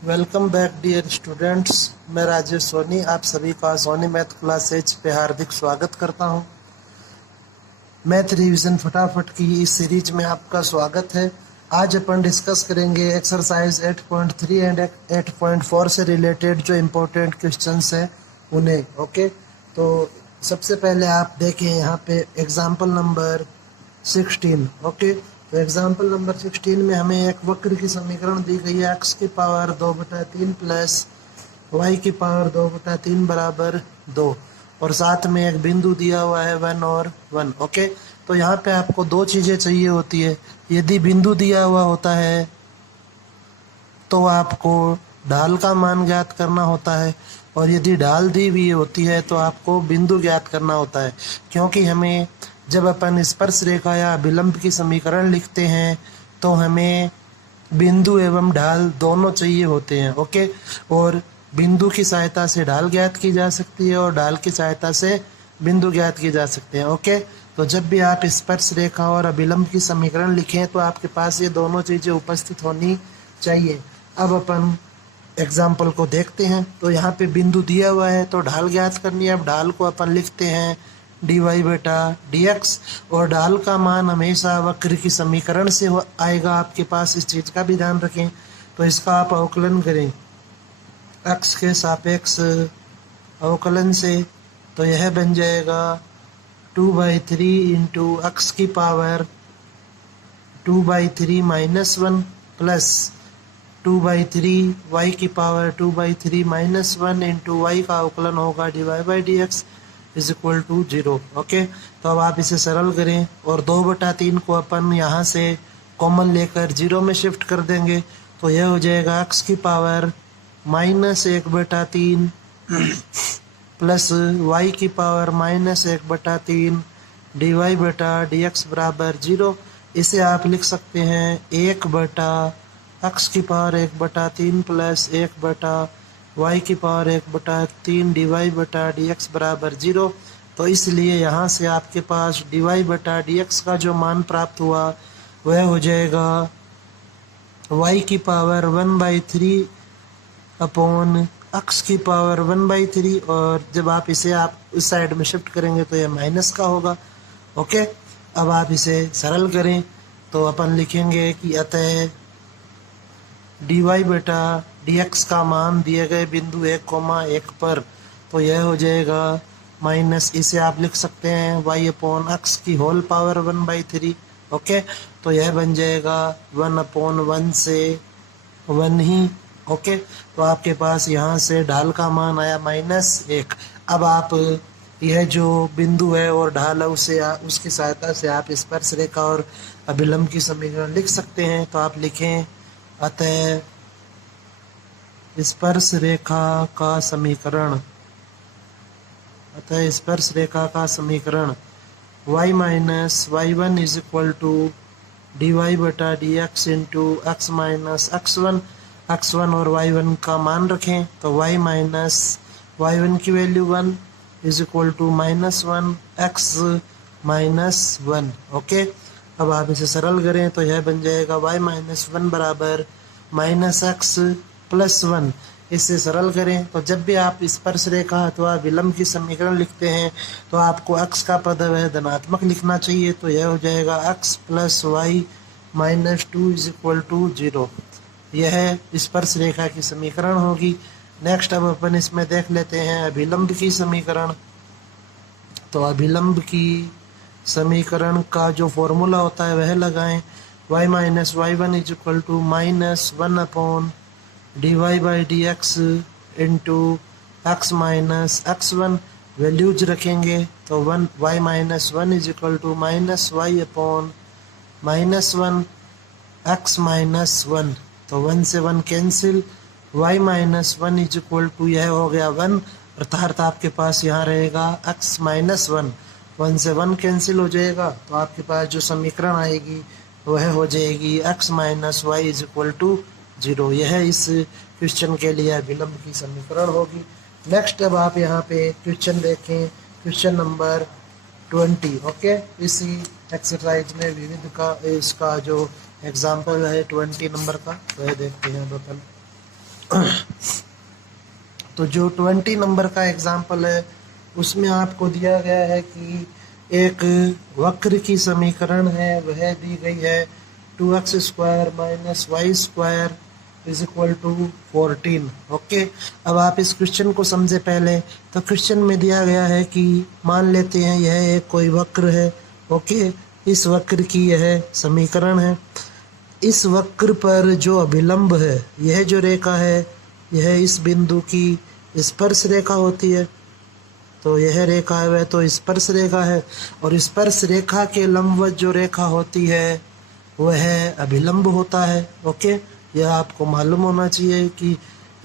Welcome back dear students. मैं राजेश सोनी आप सभी का सोनी मैथ क्लासेज पे हार्दिक स्वागत करता हूं। मैथ रिवीजन फटाफट की इस सीरीज में आपका स्वागत है। आज अपन डिस्कस करेंगे एक्सरसाइज 8.3 एंड 8.4 से रिलेटेड जो इम्पोर्टेंट क्वेश्चंस हैं उन्हें। ओके, तो सबसे पहले आप देखें यहाँ पे एग्जाम्पल नंबर 16। ओके, तो एग्जाम्पल नंबर 16 में हमें एक वक्र की समीकरण दी गई है x की पावर 2/3 प्लस y की पावर 2/3 बराबर 2 और साथ में एक बिंदु दिया हुआ है 1 और 1। ओके, तो यहाँ पे आपको दो चीज़ें चाहिए होती है। यदि बिंदु दिया हुआ होता है तो आपको ढाल का मान ज्ञात करना होता है, और यदि ढाल दी हुई होती है तो आपको बिंदु ज्ञात करना होता है। क्योंकि हमें जब अपन स्पर्श रेखा या अभिलंब की समीकरण लिखते हैं तो हमें बिंदु एवं ढाल दोनों चाहिए होते हैं। ओके, और बिंदु की सहायता से ढाल ज्ञात की जा सकती है और ढाल की सहायता से बिंदु ज्ञात किए जा सकते हैं। ओके, तो जब भी आप स्पर्श रेखा और अभिलंब की समीकरण लिखें तो आपके पास ये दोनों चीज़ें उपस्थित होनी चाहिए। अब अपन एग्जाम्पल को देखते हैं। तो यहाँ पे बिंदु दिया हुआ है तो ढाल ज्ञात करनी है। अब ढाल को अपन लिखते हैं dy/dx, और ढाल का मान हमेशा वक्र की समीकरण से आएगा आपके पास, इस चीज़ का भी ध्यान रखें। तो इसका आप अवकलन करें x के सापेक्ष अवकलन से, तो यह बन जाएगा 2/3 इंटू x की पावर 2/3 माइनस 1 प्लस 2/3 y की पावर 2/3 माइनस 1 इंटू y का अवकलन होगा dy/dx is equal to 0। Okay, तो अब आप इसे सरल करें और 2/3 को अपन यहाँ से कॉमन लेकर 0 में शिफ्ट कर देंगे, तो यह हो जाएगा x की पावर -1/3 प्लस y की पावर -1/3 dy/dx बराबर 0। इसे आप लिख सकते हैं 1/x की पावर 1/3 प्लस 1/y की पावर 1/3 dy/dx बराबर 0। तो इसलिए यहाँ से आपके पास dy/dx का जो मान प्राप्त हुआ वह हो जाएगा y की पावर 1/3 अपॉन x की पावर 1/3, और जब आप इसे आप इस साइड में शिफ्ट करेंगे तो यह माइनस का होगा। ओके, अब आप इसे सरल करें तो अपन लिखेंगे कि अतः dy/dx का मान दिए गए बिंदु 1,1 पर, तो यह हो जाएगा माइनस, इसे आप लिख सकते हैं y/x की होल पावर 1/3। ओके, तो यह बन जाएगा 1/1 से 1 ही। ओके, तो आपके पास यहाँ से ढाल का मान आया -1। अब आप यह जो बिंदु है और ढाल है उसे उसकी सहायता से आप स्पर्श रेखा और अभिलंब की समीकरण लिख सकते हैं। तो आप लिखें अतः स्पर्श रेखा का समीकरण, अतः स्पर्श रेखा का समीकरण y-y1 is equal to dy/dx into x minus x1 और y1 का मान रखें, तो y-y1 की value 1 is equal to -1 x -1। Okay, अब आप इसे सरल करें तो यह बन जाएगा y-1 बराबर -x + 1। इसे सरल करें तो जब भी आप स्पर्श रेखा अथवा विलंब की समीकरण लिखते हैं तो आपको x का पद वह धनात्मक लिखना चाहिए, तो यह हो जाएगा x + y -2 is equal to 0। यह स्पर्श रेखा की समीकरण होगी। नेक्स्ट अब अपन इसमें देख लेते हैं अभिलंब की समीकरण। तो अभिलंब की समीकरण का जो फॉर्मूला होता है वह लगाएं, y-y1 is equal to -1 upon dy/dx into x minus x1 values रखेंगे, तो y-1 is equal to -y upon -1 x -1, तो 1 से 1 cancel, y-1 is equal to यह हो गया 1, अर्थात आपके पास यहाँ रहेगा x -1। 1 से 1 कैंसिल हो जाएगा, तो आपके पास जो समीकरण आएगी वह हो जाएगी x - y is equal to 0। यह इस क्वेश्चन के लिए अभिलंब की समीकरण होगी। नेक्स्ट अब आप यहाँ पे क्वेश्चन देखें, क्वेश्चन नंबर 20। ओके, इसी एक्सरसाइज में विविध का इसका जो एग्जाम्पल है 20 नंबर का, वह देखते हैं अपन। तो जो 20 नंबर का एग्जाम्पल है उसमें आपको दिया गया है कि एक वक्र की समीकरण है, वह दी गई है 2x² - y² is equal to 14। Okay, अब आप इस क्वेश्चन को समझे पहले। तो क्वेश्चन में दिया गया है कि मान लेते हैं यह एक कोई वक्र है। ओके, इस वक्र की यह समीकरण है। इस वक्र पर जो अभिलंब है, यह जो रेखा है, यह इस बिंदु की स्पर्श रेखा होती है। तो यह रेखा है वह तो स्पर्श रेखा है, और स्पर्श रेखा के लंबवत जो रेखा होती है वह अभिलंब होता है। ओके, यह आपको मालूम होना चाहिए कि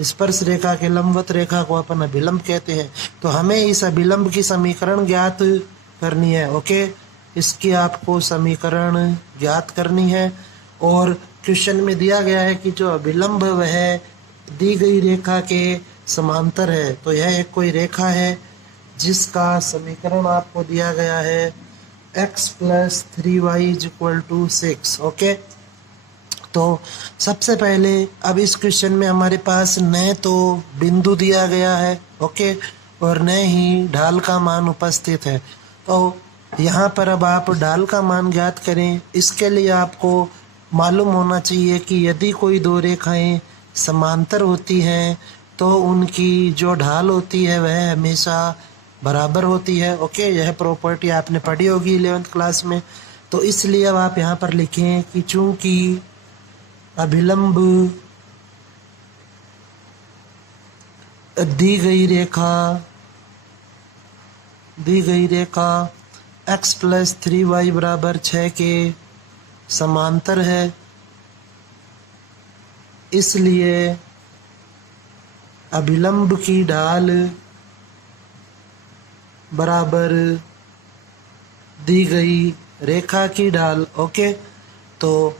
स्पर्श रेखा के लंबवत रेखा को अपन अभिलंब कहते हैं। तो हमें इस अभिलंब की समीकरण ज्ञात करनी है। ओके, इसकी आपको समीकरण ज्ञात करनी है। और क्वेश्चन में दिया गया है कि जो अभिलंब वह दी गई रेखा के समांतर है। तो यह एक कोई रेखा है जिसका समीकरण आपको दिया गया है x + 3y = 6। ओके, तो सबसे पहले अब इस क्वेश्चन में हमारे पास न तो बिंदु दिया गया है, ओके, और न ही ढाल का मान उपस्थित है। तो यहाँ पर अब आप ढाल का मान ज्ञात करें। इसके लिए आपको मालूम होना चाहिए कि यदि कोई दो रेखाएं समांतर होती हैं तो उनकी जो ढाल होती है वह हमेशा बराबर होती है। ओके, यह प्रॉपर्टी आपने पढ़ी होगी 11th क्लास में। तो इसलिए अब आप यहाँ पर लिखें कि चूंकि अभिलंब दी गई रेखा x + 3y = 6 के समांतर है, इसलिए अभिलंब की ढाल बराबर दी गई रेखा की ढाल। ओके, तो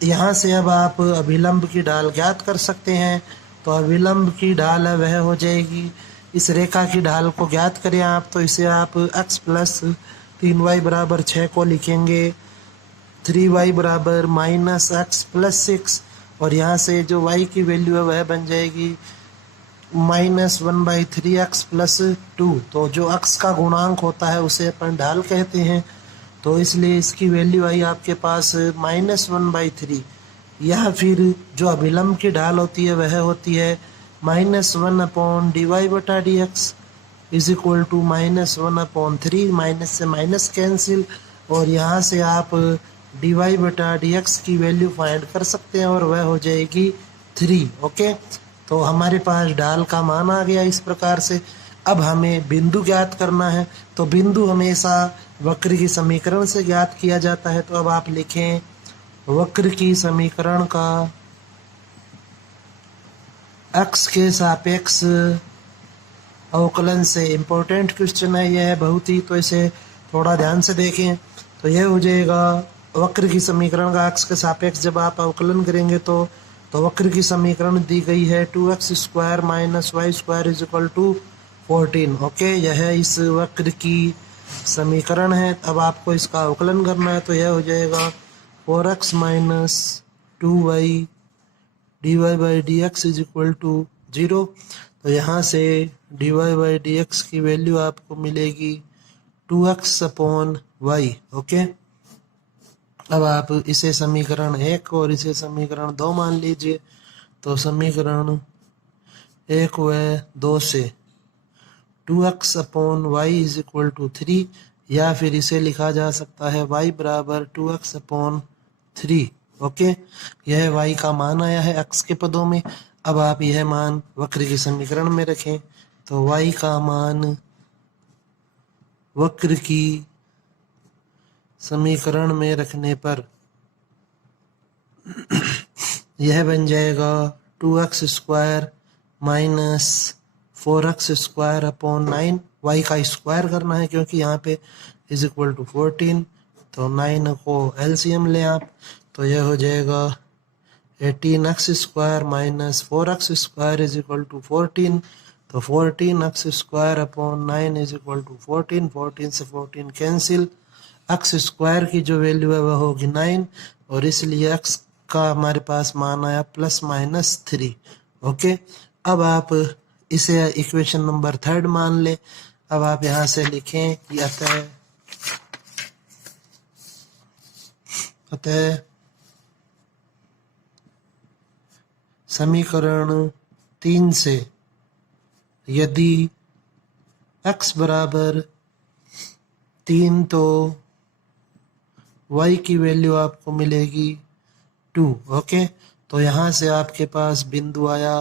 यहाँ से अब आप अभिलंब की ढाल ज्ञात कर सकते हैं। तो अभिलंब की ढाल वह हो जाएगी, इस रेखा की ढाल को ज्ञात करें आप, तो इसे आप x + 3y = 6 को लिखेंगे, 3y = -x + 6, और यहाँ से जो y की वैल्यू है वह बन जाएगी -1/3x + 2। तो जो x का गुणांक होता है उसे अपन ढाल कहते हैं। तो इसलिए इसकी वैल्यू आई आपके पास -1/3, या फिर जो अभिलंब की ढाल होती है वह होती है -1/dy/dx = -1/3। माइनस से माइनस कैंसिल, और यहाँ से आप dy/dx की वैल्यू फाइंड कर सकते हैं, और वह हो जाएगी 3। ओके, तो हमारे पास ढाल का मान आ गया इस प्रकार से। अब हमें बिंदु ज्ञात करना है। तो बिंदु हमेशा वक्र की समीकरण से ज्ञात किया जाता है। तो अब आप लिखें वक्र की समीकरण का x के सापेक्ष अवकलन से। इम्पोर्टेंट क्वेश्चन है यह बहुत ही, तो इसे थोड़ा ध्यान से देखें। तो यह हो जाएगा वक्र की समीकरण का x के सापेक्ष जब आप अवकलन करेंगे तो वक्र की समीकरण दी गई है 2x² - y² = 14। ओके, यह इस वक्र की समीकरण है। अब आपको इसका अवकलन करना है। तो यह हो जाएगा 4x - 2y dy/dx = 0। तो यहाँ से dy/dx की वैल्यू आपको मिलेगी 2x/y। ओके, अब आप इसे समीकरण 1 और इसे समीकरण 2 मान लीजिए। तो समीकरण 1 व 2 से 2x/y = 3, या फिर इसे लिखा जा सकता है y = 2x/3। ओके, यह y का मान आया है x के पदों में। अब आप यह मान वक्र की समीकरण में रखें। तो y का मान वक्र की समीकरण में रखने पर यह बन जाएगा 2x² - 4x² 9। y का स्क्वायर करना है क्योंकि यहाँ पे = 14। तो 9 को LCM लें आप। तो यह हो जाएगा 18x² - 4x² = 14। तो 14x² 9 = 14। 14 से 14 कैंसिल, x² की जो वैल्यू है वह होगी 9, और इसलिए x का हमारे पास मान आया +-3। ओके, अब आप इसे इक्वेशन नंबर 3 मान लें। अब आप यहाँ से लिखें कि अतः समीकरण 3 से यदि x बराबर 3 तो y की वैल्यू आपको मिलेगी 2। ओके, तो यहाँ से आपके पास बिंदु आया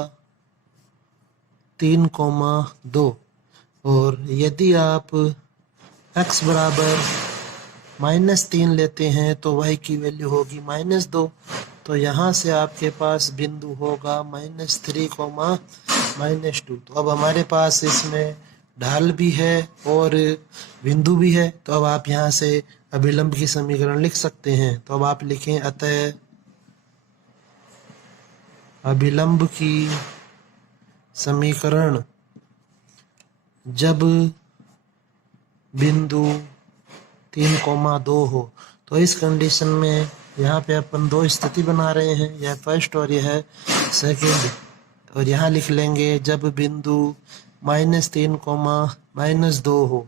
3,2 और यदि आप x बराबर -3 लेते हैं तो y की वैल्यू होगी -2। तो यहाँ से आपके पास बिंदु होगा -3, -2। तो अब हमारे पास इसमें ढाल भी है और बिंदु भी है। तो अब आप यहाँ से अभिलंब की समीकरण लिख सकते हैं। तो अब आप लिखें अतः अभिलंब की समीकरण जब बिंदु 3,2 हो। तो इस कंडीशन में यहाँ पे अपन दो स्थिति बना रहे हैं, यह फर्स्ट और यह है सेकंड। और यहाँ लिख लेंगे जब बिंदु -3, -2 हो।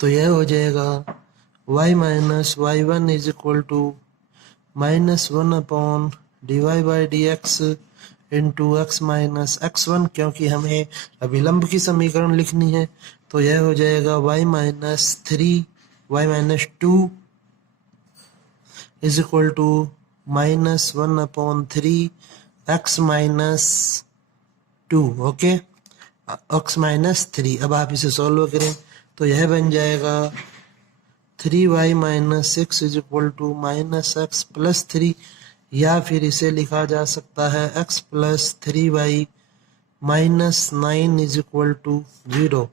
तो यह हो जाएगा y minus y1 is equal to -1 upon dy/dx into x minus x1, क्योंकि हमें अभिलंब की समीकरण लिखनी है। तो यह हो जाएगा y minus 2 is equal to -1 upon 3 x minus 2। Okay, x minus 3। अब आप इसे सॉल्व करें तो यह बन जाएगा 3y minus 6 is equal to -x plus 3, या फिर इसे लिखा जा सकता है x plus 3y minus 9 is equal to 0।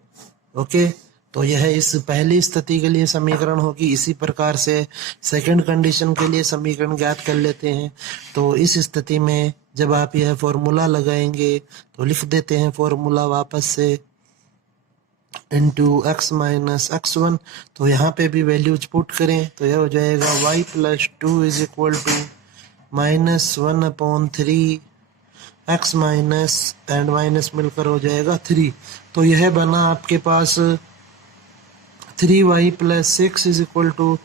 Okay, तो यह इस पहली स्थिति के लिए समीकरण होगी। इसी प्रकार से सेकंड कंडीशन के लिए समीकरण ज्ञात कर लेते हैं। तो इस स्थिति में जब आप यह फॉर्मूला लगाएंगे तो लिख देते हैं फॉर्मूला वापस से इंटू x माइनस x1। तो यहाँ पे भी वैल्यूज पुट करें तो यह हो जाएगा y plus 2 is equal to -1 upon 3 x minus and minus मिलकर हो जाएगा 3। तो यह बना आपके पास 3y plus 6 is equal to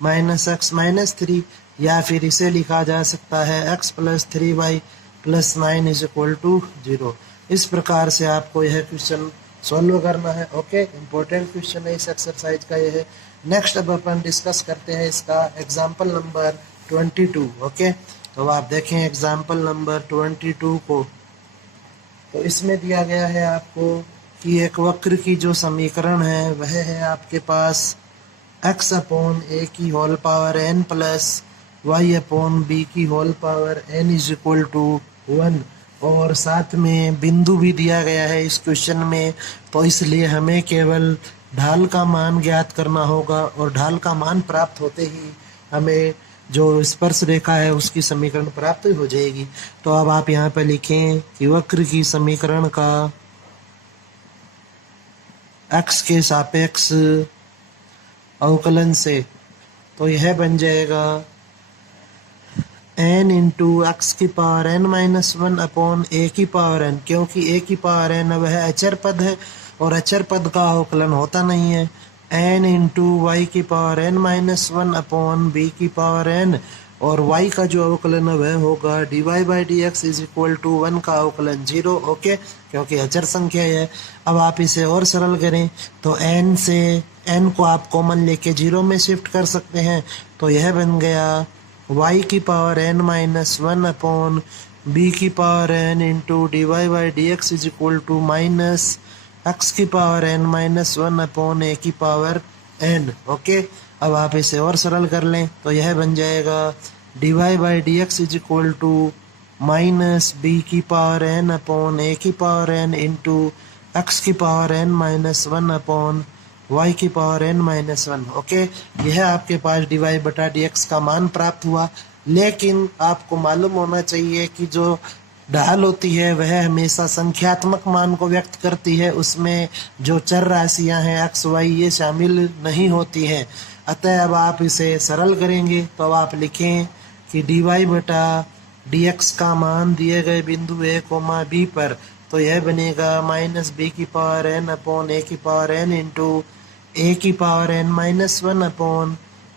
-x minus 3, या फिर इसे लिखा जा सकता है x plus 3y plus 9 is equal to 0। इस प्रकार से आपको यह क्वेश्चन सॉल्व करना है। ओके, इम्पोर्टेंट क्वेश्चन है इस एक्सरसाइज का यह है। नेक्स्ट अब अपन डिस्कस करते हैं इसका एग्जाम्पल नंबर 22। ओके, तो आप देखें एग्जाम्पल नंबर 22 को। तो इसमें दिया गया है आपको कि एक वक्र की जो समीकरण है वह है आपके पास x अपॉन a की whole power n plus y upon b की whole power n is equal to 1, और साथ में बिंदु भी दिया गया है इस क्वेश्चन में। तो इसलिए हमें केवल ढाल का मान ज्ञात करना होगा, और ढाल का मान प्राप्त होते ही हमें जो स्पर्श रेखा है उसकी समीकरण प्राप्त हो जाएगी। तो अब आप यहाँ पर लिखें कि वक्र की समीकरण का x के सापेक्ष अवकलन से, तो यह बन जाएगा n इंटू एक्स की power n minus 1 upon a की पावर n, क्योंकि a की पावर n वह अचर पद है और अचर पद का अवकलन होता नहीं है। n इंटू वाई की power n minus 1 upon b की पावर n, और y का जो अवकलन है वह होगा dy/dx इज इक्वल टू 1 का अवकलन 0। ओके, क्योंकि अचर संख्या है। अब आप इसे और सरल करें तो n से n को आप कॉमन लेके 0 में शिफ्ट कर सकते हैं। तो यह बन गया y की power n minus 1 upon b की power n into dy/dx is equal to minus x की power n minus 1 upon a की पावर n। ओके, अब आप इसे और सरल कर लें तो यह बन जाएगा dy/dx is equal to minus b की पावर n अपॉन a की पावर n इंटू x की power n minus 1 upon y की पावर n माइनस 1। ओके, यह आपके पास dy/dx का मान प्राप्त हुआ। लेकिन आपको मालूम होना चाहिए कि जो ढाल होती है वह हमेशा संख्यात्मक मान को व्यक्त करती है, उसमें जो चर राशियां हैं x y ये शामिल नहीं होती हैं। अतः अब आप इसे सरल करेंगे तो अब आप लिखें कि dy/dx dx का मान दिए गए बिंदु a, b पर, तो यह बनेगा माइनस बी की पावर n अपॉन ए की पावर n इंटू ए की power n minus one upon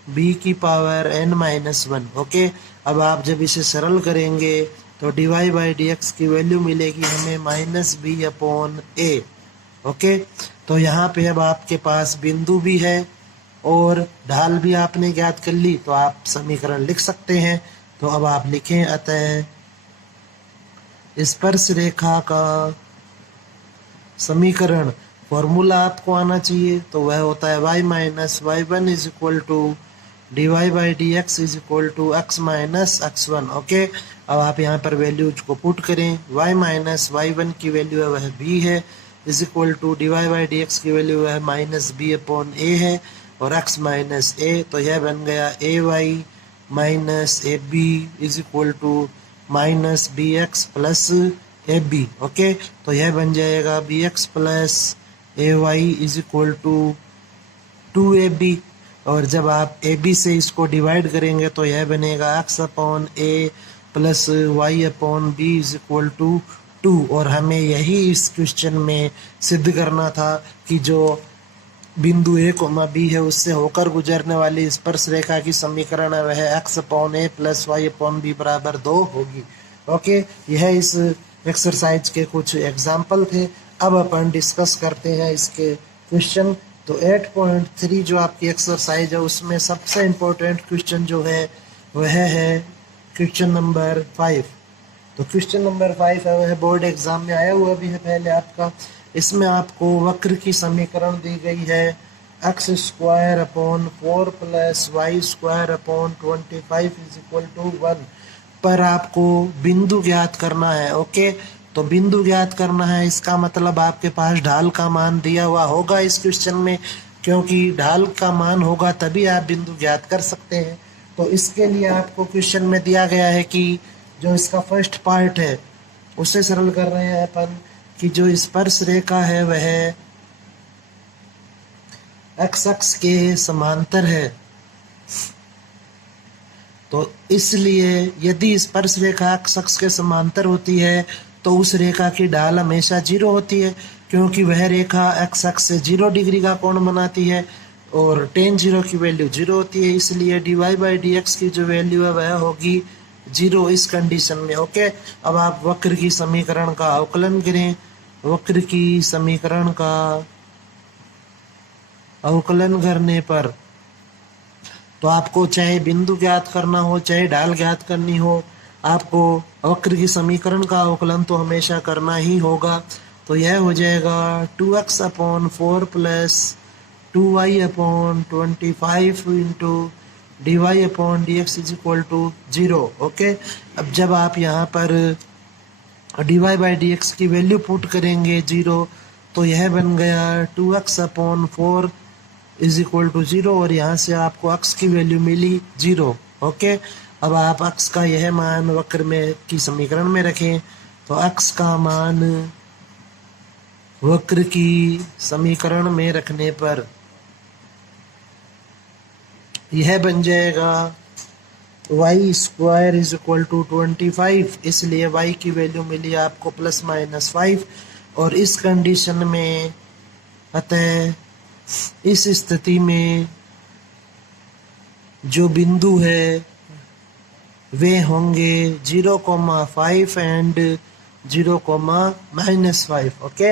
B की power n minus one. Okay, अब आप जब इसे सरल करेंगे तो dy बाई डी एक्स की वैल्यू मिलेगी हमें minus B upon A. Okay, तो यहाँ पे अब आपके पास बिंदु भी है और ढाल भी आपने ज्ञात कर ली, तो आप समीकरण लिख सकते हैं। तो अब आप लिखें, अतः स्पर्श रेखा का समीकरण फॉर्मूला आपको आना चाहिए, तो वह होता है y minus y one is equal to d Y by D x is equal to x minus x one. Okay, अब आप यहाँ पर वैल्यूज को पुट करें, y माइनस वाई वन की वैल्यू है वह b है, is equal to d Y by D x की वैल्यू है माइनस बी अपॉन ए है, और x माइनस ए, तो यह बन गया a y minus A B is equal to minus b x plus a B. Okay, तो यह बन जाएगा b x plus a y is equal to two a b, और जब आप ए बी से इसको डिवाइड करेंगे तो यह बनेगा x upon a plus y upon b is equal to two. और हमें यही इस क्वेश्चन में सिद्ध करना था कि जो बिंदु ए कोमा बी है उससे होकर गुजरने वाली स्पर्श रेखा की समीकरण है वह x upon a plus y upon B बराबर 2 होगी। ओके, यह इस एक्सरसाइज के कुछ एग्जाम्पल थे। अब अपन डिस्कस करते हैं इसके क्वेश्चन। तो 8.3 जो आपकी एक्सरसाइज है उसमें सबसे इम्पोर्टेंट क्वेश्चन जो है वह है क्वेश्चन नंबर 5। तो क्वेश्चन नंबर 5 है वह बोर्ड एग्जाम में आया हुआ भी है पहले आपका। इसमें आपको वक्र की समीकरण दी गई है x square upon 4 plus y square upon 25 is equal to 1 पर आपको बिंदु ज्ञात करना है। ओके, तो बिंदु ज्ञात करना है, इसका मतलब आपके पास ढाल का मान दिया हुआ होगा इस क्वेश्चन में, क्योंकि ढाल का मान होगा तभी आप बिंदु ज्ञात कर सकते हैं। तो इसके लिए आपको क्वेश्चन में दिया गया है कि जो इसका फर्स्ट पार्ट है उसे सरल कर रहे हैं अपन कि जो स्पर्श रेखा है वह एक्स अक्ष के समांतर है। तो इसलिए यदि स्पर्श रेखा एक्स अक्ष के समांतर होती है तो उस रेखा की ढाल हमेशा 0 होती है, क्योंकि वह रेखा एक्स अक्ष से 0 डिग्री का कोण बनाती है और tan 0 की वैल्यू 0 होती है। इसलिए dy बाई डी एक्स की जो वैल्यू है वह होगी 0 इस कंडीशन में। ओके, अब आप वक्र की समीकरण का अवकलन करें। वक्र की समीकरण का अवकलन करने पर तो आपको चाहे बिंदु ज्ञात करना हो चाहे ढाल ज्ञात करनी हो, आपको वक्र की समीकरण का अवकलन तो हमेशा करना ही होगा। तो यह हो जाएगा 2x upon 4 plus 2y upon 25 into d y upon d x is equal to 0। Okay, अब जब आप यहाँ पर d Y by D x की वैल्यू पुट करेंगे 0, तो यह बन गया 2x upon 4 is equal to 0, और यहाँ से आपको x की वैल्यू मिली 0। ओके, अब आप x का यह मान वक्र में की समीकरण में रखें, तो x का मान वक्र की समीकरण में रखने पर यह बन जाएगा y square is equal to 25, इसलिए y की वैल्यू मिली आपको प्लस माइनस 5। और इस कंडीशन में अतः इस स्थिति में जो बिंदु है वे होंगे 0,5 एंड 0,-5। ओके,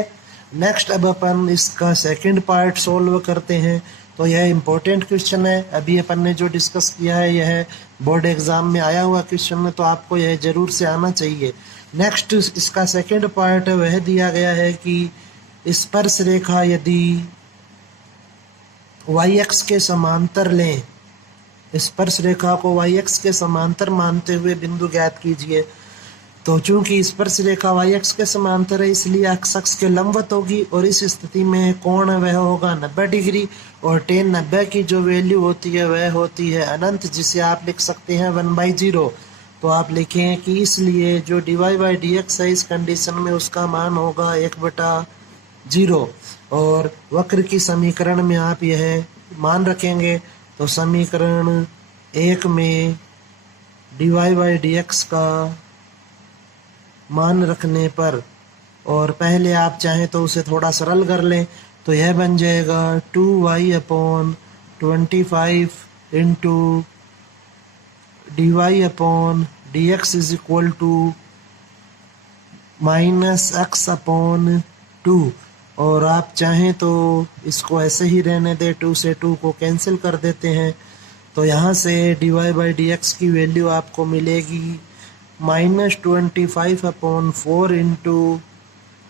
नेक्स्ट अब अपन इसका सेकंड पार्ट सोल्व करते हैं। तो यह इम्पोर्टेंट क्वेश्चन है, अभी अपन ने जो डिस्कस किया है यह बोर्ड एग्जाम में आया हुआ क्वेश्चन है, तो आपको यह जरूर से आना चाहिए। नेक्स्ट इसका सेकंड पार्ट वह दिया गया है कि स्पर्श रेखा यदि वाई एक्स के समांतर लें, स्पर्श रेखा को वाई एक्स के समांतर मानते हुए बिंदु ज्ञात कीजिए। तो चूंकि स्पर्श रेखा वाई एक्स के समांतर है इसलिए एक्स अक्ष के लंबवत होगी, और इस स्थिति में कोण वह होगा 90 डिग्री, और tan 90 की जो वैल्यू होती है वह होती है अनंत, जिसे आप लिख सकते हैं 1/0। तो आप लिखें कि इसलिए जो dy बाई डी एक्स है इस कंडीशन में उसका मान होगा 1/0, और वक्र की समीकरण में आप यह मान रखेंगे। तो समीकरण 1 में dy बाई डी एक्स का मान रखने पर, और पहले आप चाहें तो उसे थोड़ा सरल कर लें, तो यह बन जाएगा 2y/25 into dy/dx is equal to -x/2। और आप चाहें तो इसको ऐसे ही रहने दें, 2 से 2 को कैंसिल कर देते हैं, तो यहाँ से dy/dx की वैल्यू आपको मिलेगी -25/4 इंटू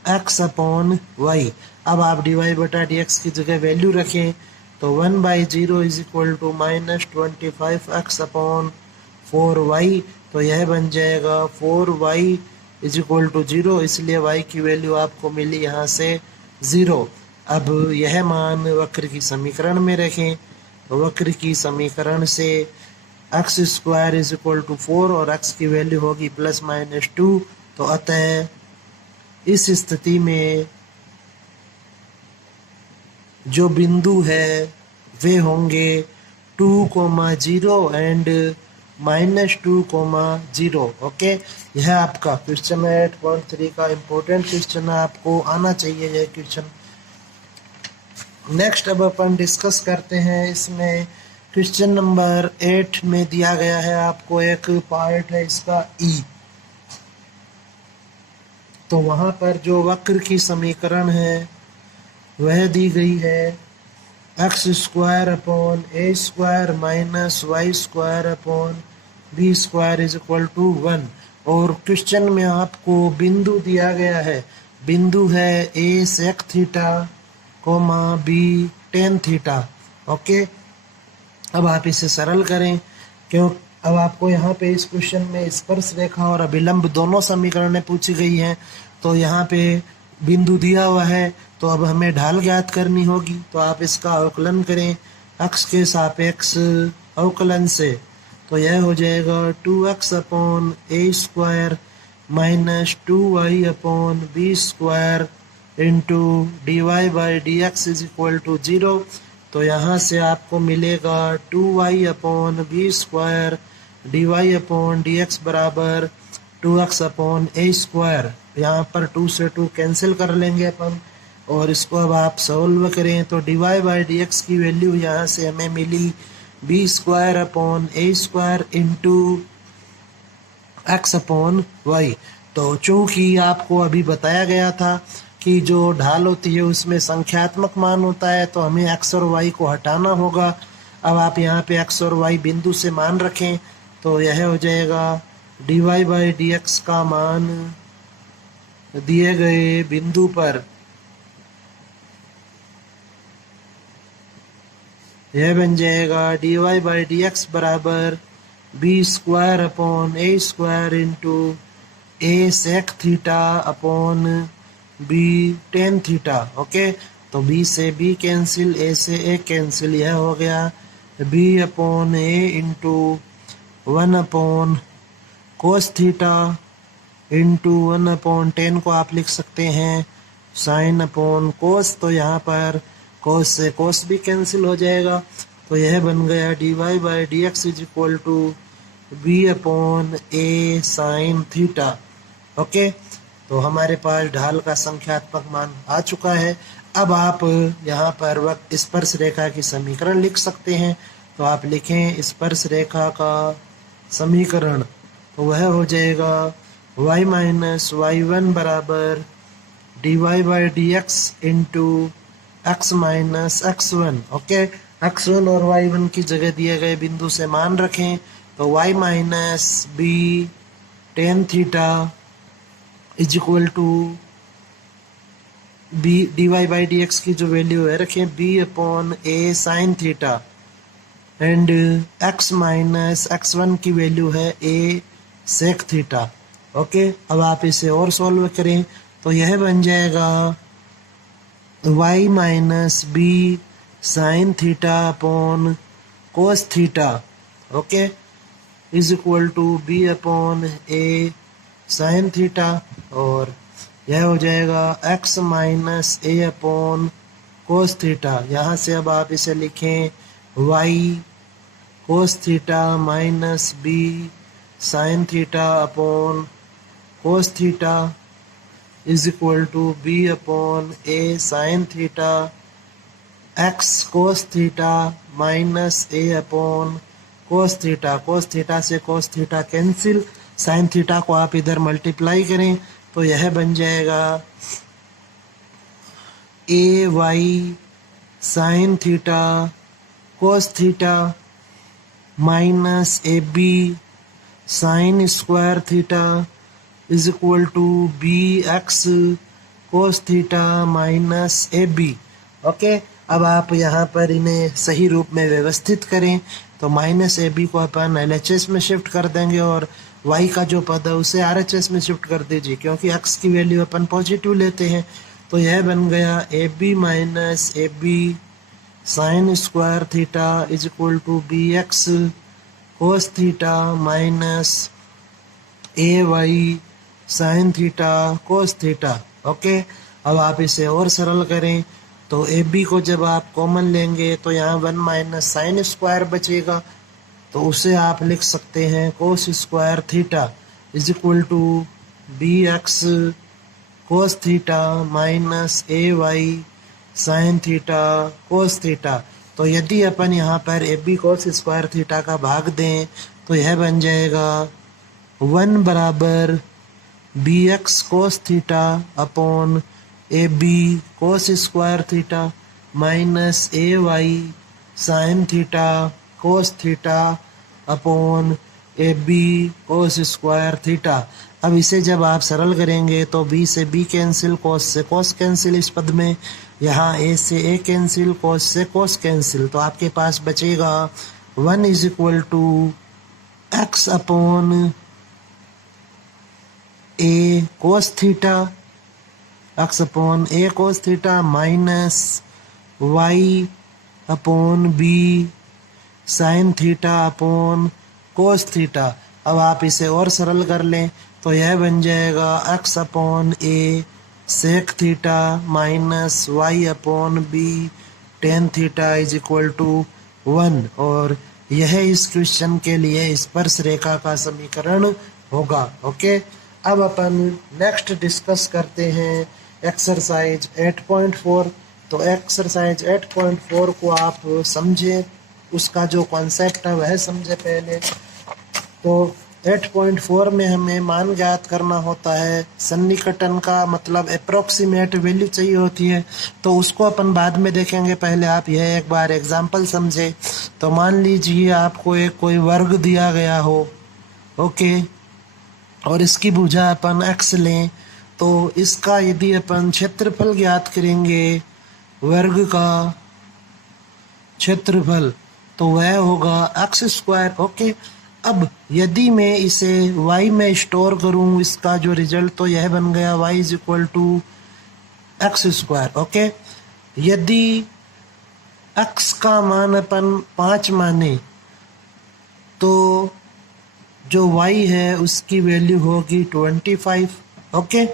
x/y। अब आप dy/dx की जगह वैल्यू रखें, तो 1/0 इज इक्वल टू -25x/4y। तो यह बन जाएगा 4y इज इक्वल टू 0, इसलिए y की वैल्यू आपको मिली यहाँ से 0। अब यह मान वक्र की समीकरण में रखें, तो वक्र की समीकरण से x² इज इक्वल टू 4 और x की वैल्यू होगी ±2। तो अतः इस स्थिति में जो बिंदु है वे होंगे 2,0 एंड -2,0। ओके, यह आपका क्वेश्चन है 8.3 का इम्पोर्टेंट क्वेश्चन है, आपको आना चाहिए यह क्वेश्चन। नेक्स्ट अब अपन डिस्कस करते हैं, इसमें क्वेश्चन नंबर 8 में दिया गया है आपको एक पार्ट है इसका ई। तो वहां पर जो वक्र की समीकरण है वह दी गई है x² + y² - y² / b² = 1। और क्वेश्चन में आपको बिंदु दिया गया है, बिंदु है a sec theta, b tan theta. Okay, अब आप इसे सरल करें, क्यों अब आपको यहाँ पे इस क्वेश्चन में स्पर्श रेखा और अभिलंब दोनों समीकरणें पूछी गई हैं। तो यहाँ पे बिंदु दिया हुआ है, तो अब हमें ढाल ज्ञात करनी होगी, तो आप इसका अवकलन करें x के सापेक्ष अवकलन से, तो यह हो जाएगा 2x/a² - 2y/b² into dy/dx is equal to 0। तो यहाँ से आपको मिलेगा 2y/b² dy/dx बराबर 2x/a²। यहाँ पर 2 से 2 कैंसिल कर लेंगे अपन, और इसको अब आप सॉल्व करें, तो dy/dx की वैल्यू यहाँ से हमें मिली b² इंटू x/y। तो चूंकि आपको अभी बताया गया था कि जो ढाल होती है उसमें संख्यात्मक मान होता है, तो हमें x और y को हटाना होगा। अब आप यहाँ पे x और y बिंदु से मान रखें, तो यह हो जाएगा dy/dx का मान दिए गए बिंदु पर यह बन जाएगा dy/dx बराबर b² into a sec theta upon b tan theta. Okay, तो b से b कैंसिल, a से a कैंसिल, यह हो गया b/a into 1 cos theta into 1/tan को आप लिख सकते हैं sin cos। तो यहाँ पर cos से cos भी कैंसिल हो जाएगा, तो यह बन गया dy/dx is equal to b/a sin theta. Okay, तो हमारे पास ढाल का संख्यात्मक मान आ चुका है। अब आप यहाँ पर वक्त स्पर्श रेखा की समीकरण लिख सकते हैं, तो आप लिखें स्पर्श रेखा का समीकरण, तो वह हो जाएगा y - y1 बराबर dy/dx into x - x1। Okay, x1 और y1 की जगह दिए गए बिंदु से मान रखें, तो y - b tan theta is equal to b dy/dx की जो वैल्यू है रखें b/a sin theta, and x - x1 की वैल्यू है a sec थीटा। ओके, अब आप इसे और सॉल्व करें, तो यह बन जाएगा y - b sin theta upon cos theta. Okay, is equal to b/a sin theta, और यह हो जाएगा x - a upon cos theta. यहाँ से अब आप इसे लिखें y cos theta minus b sin theta upon cos theta is equal to B upon A sine theta X cos theta minus A upon cos theta. Cos theta से cos theta cancel, sine theta को आप इधर multiply करें तो यह बन जाएगा A Y sine theta cos theta minus A B sine square theta is equal to B x cos theta minus A B. Okay, अब आप यहाँ पर इन्हें सही रूप में व्यवस्थित करें तो माइनस ए बी को अपन LHS में शिफ्ट कर देंगे और y का जो पद है उसे RHS में शिफ्ट कर दीजिए, क्योंकि x की वैल्यू अपन पॉजिटिव लेते हैं। तो यह बन गया a b minus A B sine square theta is equal to B x cos theta minus a Y sine theta cos theta. Okay, अब आप इसे और सरल करें तो ए बी को जब आप कॉमन लेंगे तो यहाँ 1 माइनस साइन स्क्वायर बचेगा, तो उसे आप लिख सकते हैं cos square theta is equal to B x cos theta minus a Y sine theta cos theta. तो यदि अपन यहाँ पर a b cos square theta का भाग दें तो यह बन जाएगा 1 बराबर b x cos theta upon a b cos square theta minus a Y sine theta cos theta upon a b cos square theta. अब इसे जब आप सरल करेंगे तो b से b कैंसिल, कोस से कोस कैंसिल इस पद में, यहाँ a से a कैंसिल, कोस से कोस कैंसिल, तो आपके पास बचेगा 1 is equal to x upon a cos theta, x upon a cos theta minus y upon b sine theta upon cos theta. अब आप इसे और सरल कर लें तो यह बन जाएगा x upon a sec theta minus y upon b tan theta is equal to 1, और यह इस क्वेश्चन के लिए स्पर्श रेखा का समीकरण होगा। ओके, अब अपन नेक्स्ट डिस्कस करते हैं एक्सरसाइज 8.4। तो एक्सरसाइज 8.4 को आप समझे, उसका जो कॉन्सेप्ट है वह समझे पहले। तो 8.4 में हमें मान ज्ञात करना होता है, सन्निकटन का मतलब अप्रोक्सीमेट वैल्यू चाहिए होती है, तो उसको अपन बाद में देखेंगे। पहले आप यह एक बार एग्जांपल समझे। तो मान लीजिए आपको एक कोई वर्ग दिया गया हो, ओके, और इसकी भुजा अपन x लें, तो इसका यदि अपन क्षेत्रफल ज्ञात करेंगे, वर्ग का क्षेत्रफल, तो वह होगा x स्क्वायर। ओके, अब यदि मैं इसे y में स्टोर करूं, इसका जो रिजल्ट, तो यह बन गया y is equal to x square. Okay, यदि x का मान अपन 5 माने तो जो y है उसकी वैल्यू होगी 25। ओके,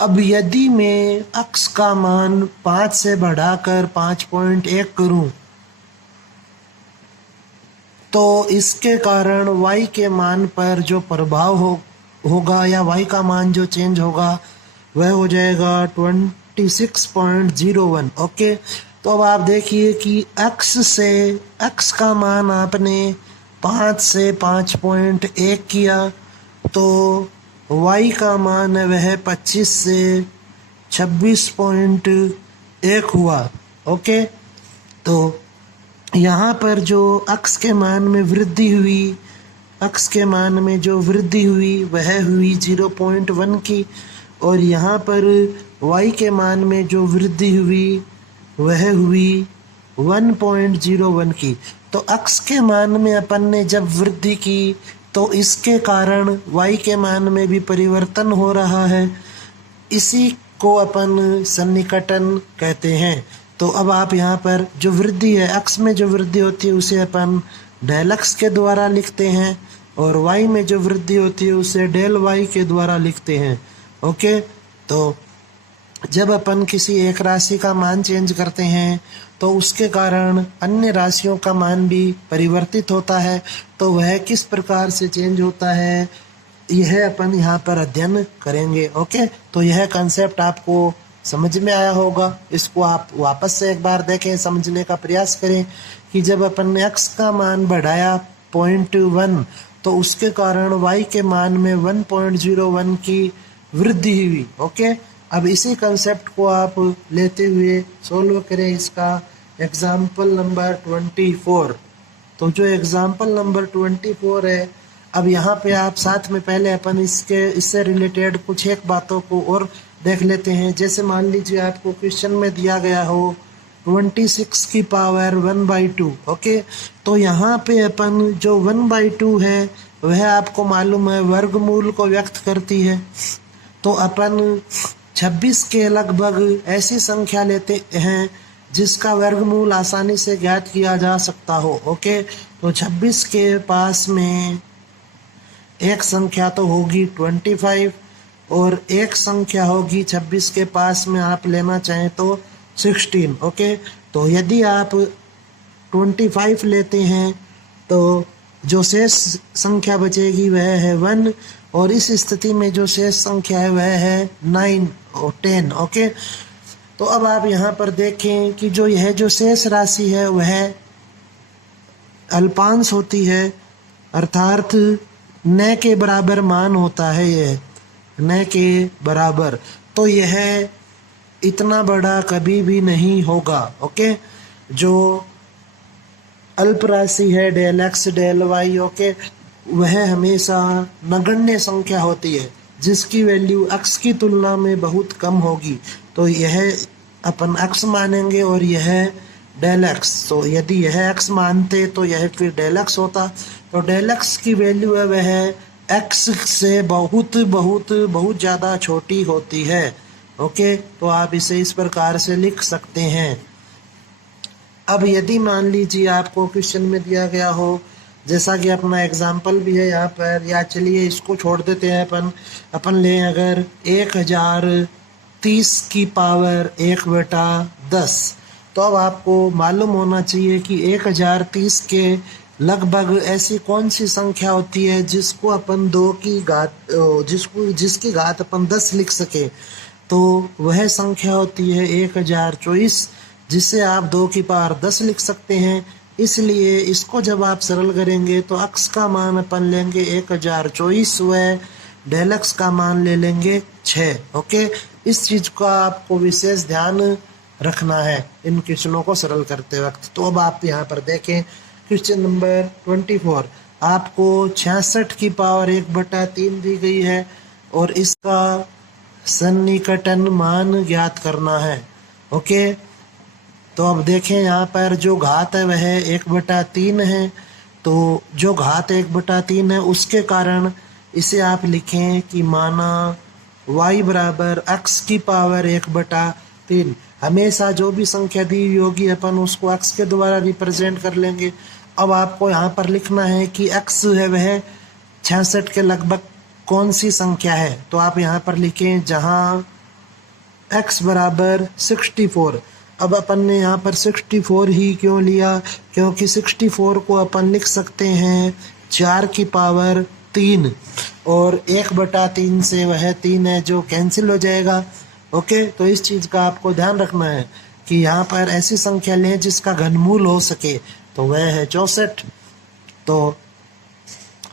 अब यदि मैं x का मान 5 से बढ़ाकर 5.1 करूं तो इसके कारण y के मान पर जो प्रभाव होगा या y का मान जो चेंज होगा वह हो जाएगा 26.01। ओके, तो अब आप देखिए कि x का मान आपने 5 से 5.1 किया तो y का मान वह 25 से 26.1 हुआ। ओके, तो यहाँ पर जो x के मान में वृद्धि हुई, x के मान में जो वृद्धि हुई वह हुई 0.1 की, और यहाँ पर y के मान में जो वृद्धि हुई वह हुई 1.01 की। तो x के मान में अपन ने जब वृद्धि की तो इसके कारण y के मान में भी परिवर्तन हो रहा है, इसी को अपन सन्निकटन कहते हैं। तो अब आप यहाँ पर जो वृद्धि है, x में जो वृद्धि होती है उसे अपन डेल x के द्वारा लिखते हैं, और y में जो वृद्धि होती है उसे डेल y के द्वारा लिखते हैं। ओके, तो जब अपन किसी एक राशि का मान चेंज करते हैं तो उसके कारण अन्य राशियों का मान भी परिवर्तित होता है। तो वह किस प्रकार से चेंज होता है, यह अपन यहाँ पर अध्ययन करेंगे। ओके, तो यह कंसेप्ट आपको समझ में आया होगा। इसको आप वापस से एक बार देखें, समझने का प्रयास करें कि जब अपन ने x का मान बढ़ाया 0.1 तो उसके कारण y के मान में 1.01 की वृद्धि हुई। ओके, अब इसी कंसेप्ट को आप लेते हुए सोल्व करें इसका एग्जाम्पल नंबर 24। तो जो एग्जाम्पल नंबर 24 है, अब यहाँ पे आप साथ में पहले अपन इससे रिलेटेड कुछ एक बातों को और देख लेते हैं। जैसे मान लीजिए आपको क्वेश्चन में दिया गया हो 26 की पावर 1/2। ओके, तो यहाँ पे अपन जो 1/2 है वह आपको मालूम है वर्गमूल को व्यक्त करती है। तो अपन 26 के लगभग ऐसी संख्या लेते हैं जिसका वर्गमूल आसानी से ज्ञात किया जा सकता हो। ओके, तो 26 के पास में एक संख्या तो होगी 25 और एक संख्या होगी 26 के पास में आप लेना चाहें तो 16। ओके, तो यदि आप 25 लेते हैं तो जो शेष संख्या बचेगी वह है 1 और इस स्थिति में जो शेष संख्या है वह है 9 और 10। ओके, तो अब आप यहाँ पर देखें कि जो शेष राशि है वह अल्पांश होती है, अर्थात न के बराबर मान होता है, यह न के बराबर। तो यह इतना बड़ा कभी भी नहीं होगा। ओके, जो अल्प राशि है del x del y, okay, वह हमेशा नगण्य संख्या होती है जिसकी वैल्यू x की तुलना में बहुत कम होगी। तो यह अपन x मानेंगे और यह डेल एक्स। तो यदि यह x मानते तो यह फिर डेल एक्स होता। तो डेल एक्स की वैल्यू है वह x से बहुत बहुत बहुत ज़्यादा छोटी होती है। ओके, तो आप इसे इस प्रकार से लिख सकते हैं। अब यदि मान लीजिए आपको क्वेश्चन में दिया गया हो, जैसा कि अपना एग्जाम्पल भी है यहाँ पर, या चलिए इसको छोड़ देते हैं, अपन लें अगर 1030 की पावर 1/10। तो अब आपको मालूम होना चाहिए कि 1030 के लगभग ऐसी कौन सी संख्या होती है जिसको अपन जिसकी घात अपन 10 लिख सके। तो वह संख्या होती है 1024, जिसे आप 2 की पावर 10 लिख सकते हैं। इसलिए इसको जब आप सरल करेंगे तो x का मान अपन लेंगे 1024 व डेल x का मान ले लेंगे 6। ओके, इस चीज का आपको विशेष ध्यान रखना है इन क्वेश्चनों को सरल करते वक्त। तो अब आप यहाँ पर देखें क्वेश्चन नंबर 24, आपको 66 की पावर 1/3 दी गई है और इसका सन्निकटन मान ज्ञात करना है। ओके, तो अब देखें यहाँ पर जो घात है वह 1/3 है। तो जो घात 1/3 है उसके कारण इसे आप लिखें कि माना y बराबर x की पावर 1/3। हमेशा जो भी संख्या दी हुई होगी अपन उसको x के द्वारा रिप्रेजेंट कर लेंगे। अब आपको यहाँ पर लिखना है कि x है वह 66 के लगभग कौन सी संख्या है। तो आप यहाँ पर लिखें जहाँ x बराबर 64। अब अपन ने यहाँ पर 64 ही क्यों लिया, क्योंकि 64 को अपन लिख सकते हैं 4 की पावर 3 और 1/3 से वह 3 है जो कैंसिल हो जाएगा। ओके, तो इस चीज़ का आपको ध्यान रखना है कि यहाँ पर ऐसी संख्या लें जिसका घनमूल हो सके, तो वह है 64। तो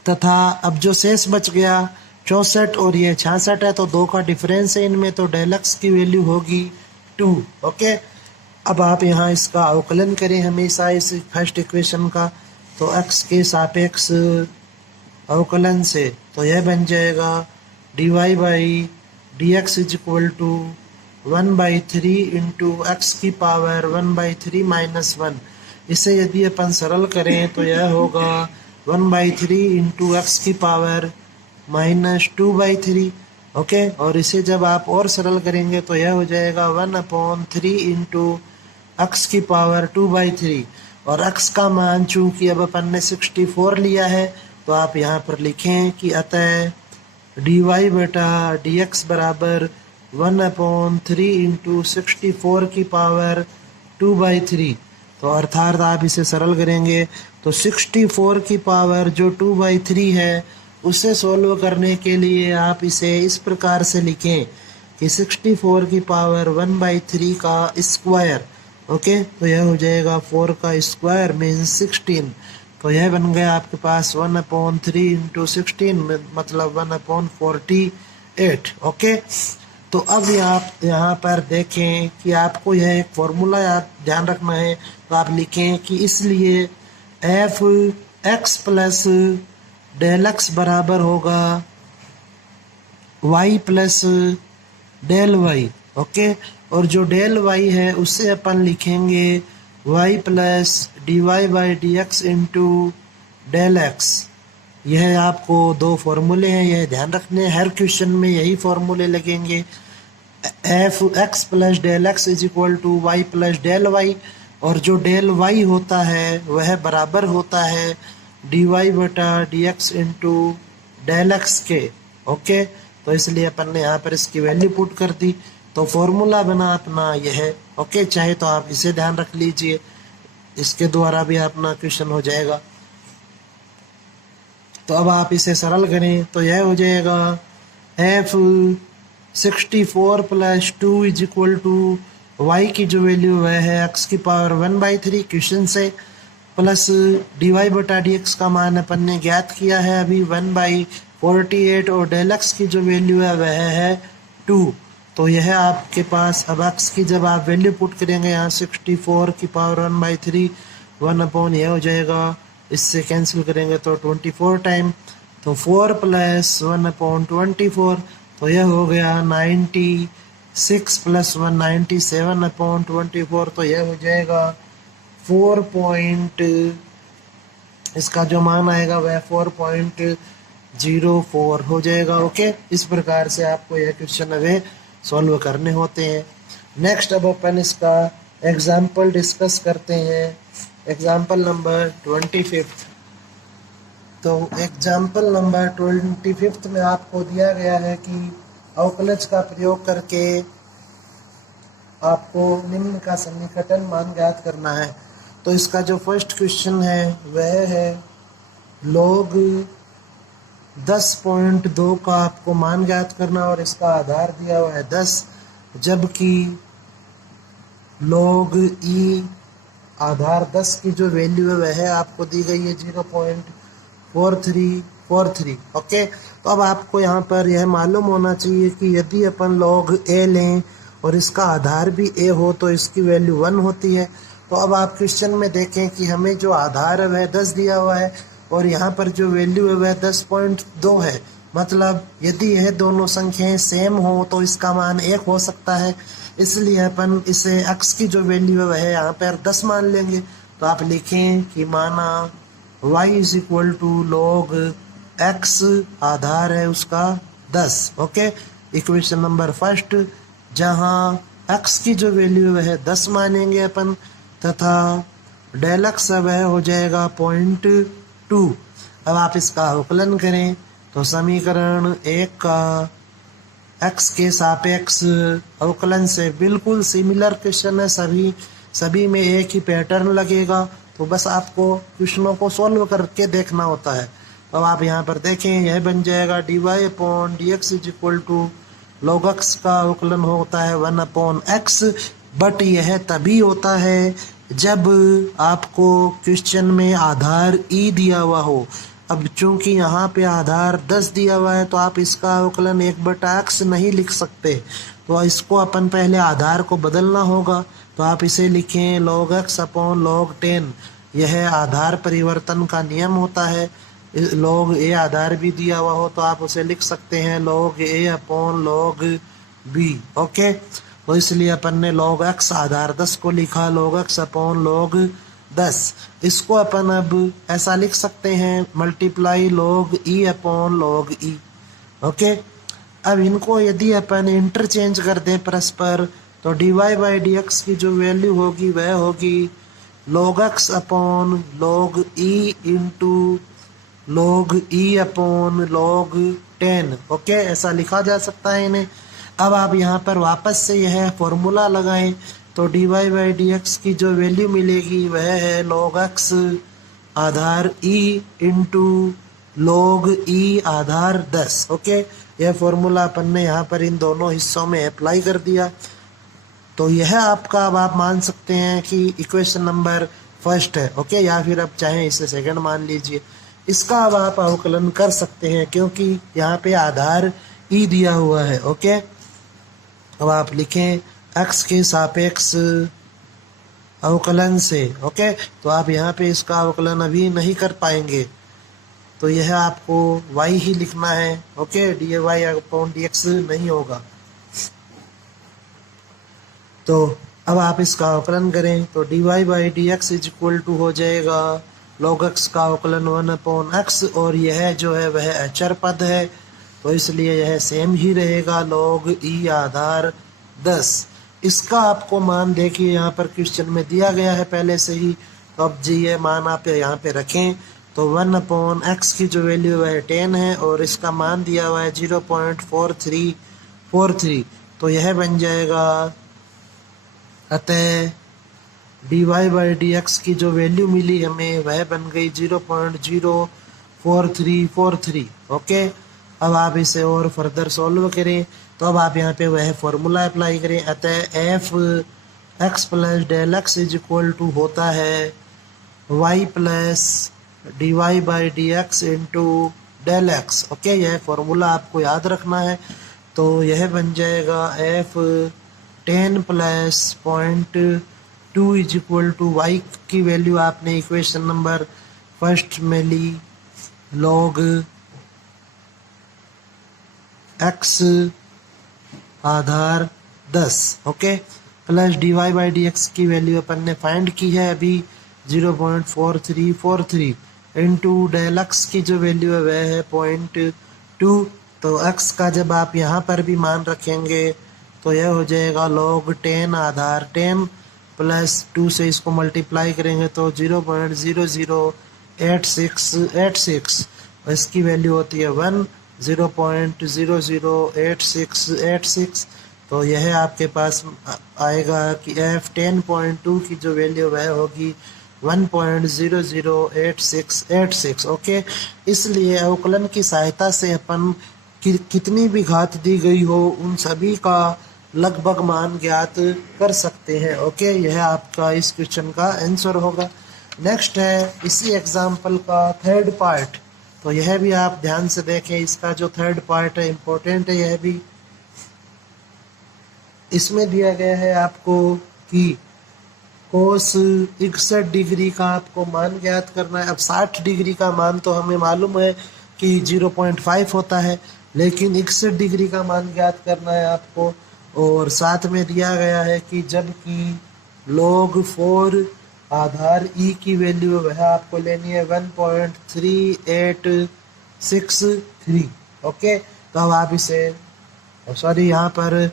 तथा अब जो शेष बच गया 64 और ये 66 है, तो 2 का डिफरेंस है इनमें, तो डेल एक्स की वैल्यू होगी 2। ओके, अब आप यहाँ इसका अवकलन करें हमेशा इस फर्स्ट इक्वेशन का, तो x के सापेक्ष अवकलन से तो यह बन जाएगा dy/dx = 1/3 इंटू एक्स की पावर 1/3 - 1। इसे यदि अपन सरल करें तो यह होगा 1/3 इंटू एक्स की पावर -2/3। ओके, और इसे जब आप और सरल करेंगे तो यह हो जाएगा 1/3 इंटू x की पावर 2/3। और x का मान चूंकि अब अपन ने 64 लिया है तो आप यहाँ पर लिखें कि अतः dy/dx बराबर 1/3 इंटू 64 की पावर 2/3। तो अर्थात आप इसे सरल करेंगे तो 64 की पावर जो 2/3 है उसे सोल्व करने के लिए आप इसे इस प्रकार से लिखें कि 64 की पावर 1/3 का स्क्वायर, ओके, तो यह हो जाएगा 4 का स्क्वायर मीन्स 16। तो यह बन गया आपके पास 1/3 इंटू 16 मतलब 1/48। ओके, तो अब आप यहाँ पर देखें कि आपको यह एक फॉर्मूला याद ध्यान रखना है। तो आप लिखें कि इसलिए f x plus del x बराबर होगा y plus del y. Okay, और जो डेल वाई है उससे अपन लिखेंगे y plus D Y by D x into del x. यह आपको दो फॉर्मूले हैं, यह ध्यान रखने हैं, हर क्वेश्चन में यही फॉर्मूले लगेंगे। F x plus del x is equal to Y plus del y, और जो डेल वाई होता है वह बराबर होता है डी वाई बटा d x into del x के। ओके, तो इसलिए अपन ने यहाँ पर इसकी वैल्यू पुट कर दी, तो फॉर्मूला बना अपना यह। ओके, चाहे तो आप इसे ध्यान रख लीजिए, इसके द्वारा भी अपना क्वेश्चन हो जाएगा। तो अब आप इसे सरल करें तो यह हो जाएगा f 64 plus 2 is equal to y की जो वैल्यू वह है एक्स की पावर 1/3 क्वेश्चन से, प्लस डी वाई बटा डी एक्स का मान अपन ने ज्ञात किया है अभी 1/48, और डेल एक्स की जो वैल्यू है वह है 2। तो यह आपके पास अब एक्स की जब आप वैल्यू पुट करेंगे यहाँ 64 की पावर 1/3 1 यह हो जाएगा, इससे कैंसिल करेंगे तो 24 टाइम, तो 4 प्लस 1/24, तो यह हो गया 96 प्लस 1 97/24, तो यह हो जाएगा 4 इसका जो मान आएगा वह 4.04 हो जाएगा। ओके, इस प्रकार से आपको यह क्वेश्चन अभी सॉल्व करने होते हैं। नेक्स्ट अब अपन इसका एग्जाम्पल डिस्कस करते हैं, एग्जाम्पल नंबर 25। तो एग्जाम्पल नंबर 25 में आपको दिया गया है कि अवकलज का प्रयोग करके आपको निम्न का सन्निकटन मान ज्ञात करना है। तो इसका जो फर्स्ट क्वेश्चन है वह है log 10.2 का आपको मान ज्ञात करना, और इसका आधार दिया हुआ है 10, जबकि log e आधार 10 की जो वैल्यू है वह आपको दी गई है 0.4343। ओके, तो अब आपको यहाँ पर यह मालूम होना चाहिए कि यदि अपन log a लें और इसका आधार भी a हो तो इसकी वैल्यू 1 होती है। तो अब आप क्वेश्चन में देखें कि हमें जो आधार है वह 10 दिया हुआ है और यहाँ पर जो वैल्यू है वह 10.2 है, मतलब यदि यह दोनों संख्याएं सेम हो तो इसका मान 1 हो सकता है। इसलिए अपन इसे x की जो वैल्यू है वह यहाँ पर 10 मान लेंगे। तो आप लिखें कि माना y is equal to log x, आधार है उसका 10। ओके, इक्वेशन नंबर फर्स्ट, जहाँ x की जो वैल्यू है वह 10 मानेंगे अपन, तथा डेल एक्स वह हो जाएगा 0.2। अब आप इसका अवकलन करें तो समीकरण 1 का x के सापेक्ष अवकलन से बिल्कुल सिमिलर क्वेश्चन है, सभी में एक ही पैटर्न लगेगा। तो बस आपको क्वेश्चनों को सॉल्व करके देखना होता है। तो अब आप यहाँ पर देखें, यह बन जाएगा dy/dx is equal to log x का अवकलन होता है 1/x, बट यह तभी होता है जब आपको क्वेश्चन में आधार e दिया हुआ हो। अब चूंकि यहाँ पे आधार 10 दिया हुआ है तो आप इसका अवकलन 1/x नहीं लिख सकते, तो इसको अपन पहले आधार को बदलना होगा। तो आप इसे लिखें log x अपॉन log 10, यह आधार परिवर्तन का नियम होता है। log a आधार भी दिया हुआ हो तो आप उसे लिख सकते हैं log a upon log b। Okay, तो इसलिए अपन ने log x आधार 10 को लिखा log x अपॉन log 10। इसको अपन अब ऐसा लिख सकते हैं multiply log e upon log e। Okay, अब इनको यदि अपन इंटरचेंज कर दें परस्पर तो dy/dx की जो वैल्यू होगी वह होगी log x upon log e into log e upon log 10। Okay, ऐसा लिखा जा सकता है इन्हें। अब आप यहाँ पर वापस से यह फॉर्मूला लगाएं तो dy/dx की जो वैल्यू मिलेगी वह है log x आधार e इंटू log e आधार 10। ओके, यह फॉर्मूला अपन ने यहाँ पर इन दोनों हिस्सों में अप्लाई कर दिया। तो यह आपका अब आप मान सकते हैं कि इक्वेशन नंबर फर्स्ट है। ओके, या फिर अब चाहें इसे सेकंड मान लीजिए। इसका अब आप अवकलन कर सकते हैं क्योंकि यहाँ पे आधार ई दिया हुआ है। ओके, अब आप लिखें x के सापेक्ष अवकलन से। ओके, तो आप यहाँ पे इसका अवकलन अभी नहीं कर पाएंगे, तो यह आपको y ही लिखना है। ओके, dy/dx नहीं होगा। तो अब आप इसका अवकलन करें तो dy/dx इज इक्वल टू हो जाएगा log x का अवकलन 1/x, और यह जो है वह अचर पद है तो इसलिए यह सेम ही रहेगा log e आधार 10। इसका आपको मान देखिए यहाँ पर क्वेश्चन में दिया गया है पहले से ही, तो अब जी ये मान आप यहाँ पे रखें तो 1/x की जो वैल्यू है 10 है और इसका मान दिया हुआ है 0.4343, तो यह बन जाएगा। अतः dy/dx की जो वैल्यू मिली हमें वह बन गई 0.04343। ओके, अब आप इसे और फर्दर सॉल्व करें तो अब आप यहाँ पे वह फॉर्मूला अप्लाई करें। अतः f x plus del x is equal to होता है y plus dy/dx into del x. Okay, यह फॉर्मूला आपको याद रखना है। तो यह बन जाएगा f 10 plus 0.2 is equal to y की वैल्यू आपने इक्वेशन नंबर फर्स्ट में ली log x आधार 10। ओके, प्लस dy/dx की वैल्यू अपन ने फाइंड की है अभी 0.4343 इंटू डेल एक्स की जो वैल्यू है वह है 0.2। तो x का जब आप यहाँ पर भी मान रखेंगे तो यह हो जाएगा log 10 आधार 10 प्लस 2 से इसको मल्टीप्लाई करेंगे तो 0.008686, इसकी वैल्यू होती है 1, 0.008686। तो यह आपके पास आएगा कि f 10.2 की जो वैल्यू वह होगी 1.008686। ओके, इसलिए अवकलन की सहायता से अपन कितनी भी घात दी गई हो उन सभी का लगभग मान ज्ञात कर सकते हैं। ओके, यह आपका इस क्वेश्चन का आंसर होगा। नेक्स्ट है इसी एग्जाम्पल का थर्ड पार्ट, तो यह भी आप ध्यान से देखें। इसका जो थर्ड पार्ट है इम्पोर्टेंट है यह भी। इसमें दिया गया है आपको कि कोस 61 डिग्री का आपको मान ज्ञात करना है। अब 60 डिग्री का मान तो हमें मालूम है कि 0.5 होता है, लेकिन 61 डिग्री का मान ज्ञात करना है आपको। और साथ में दिया गया है कि जबकि log 4 आधार e की वैल्यू वह आपको लेनी है 1.3863। ओके, तो अब आप इसे यहाँ पर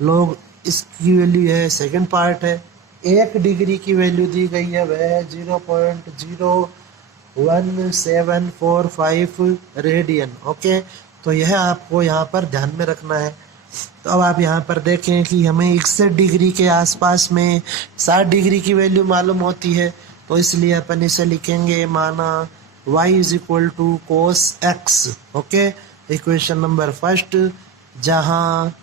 log इसकी वैल्यू है सेकंड पार्ट है। 1 डिग्री की वैल्यू दी गई है वह है 0.01745 रेडियन। ओके, तो यह आपको यहाँ पर ध्यान में रखना है। तो अब आप यहाँ पर देखें कि हमें 61 डिग्री के आसपास में 60 डिग्री की वैल्यू मालूम होती है, तो इसलिए अपन इसे लिखेंगे माना y is equal to cos x। Okay, equation number first, जहाँ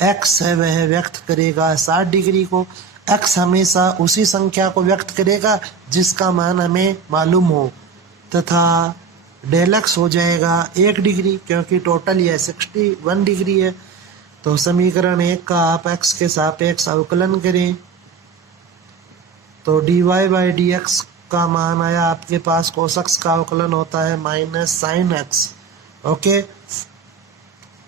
x है वह व्यक्त करेगा 60 डिग्री को। x हमेशा उसी संख्या को व्यक्त करेगा जिसका मान हमें मालूम हो, तथा डेल एक्स हो जाएगा 1 डिग्री क्योंकि टोटल यह 61 डिग्री है। तो समीकरण 1 का आप x के सापेक्ष अवकलन करें तो dy/dx का मान आया आपके पास cos x का अवकलन होता है माइनस साइन x। ओके,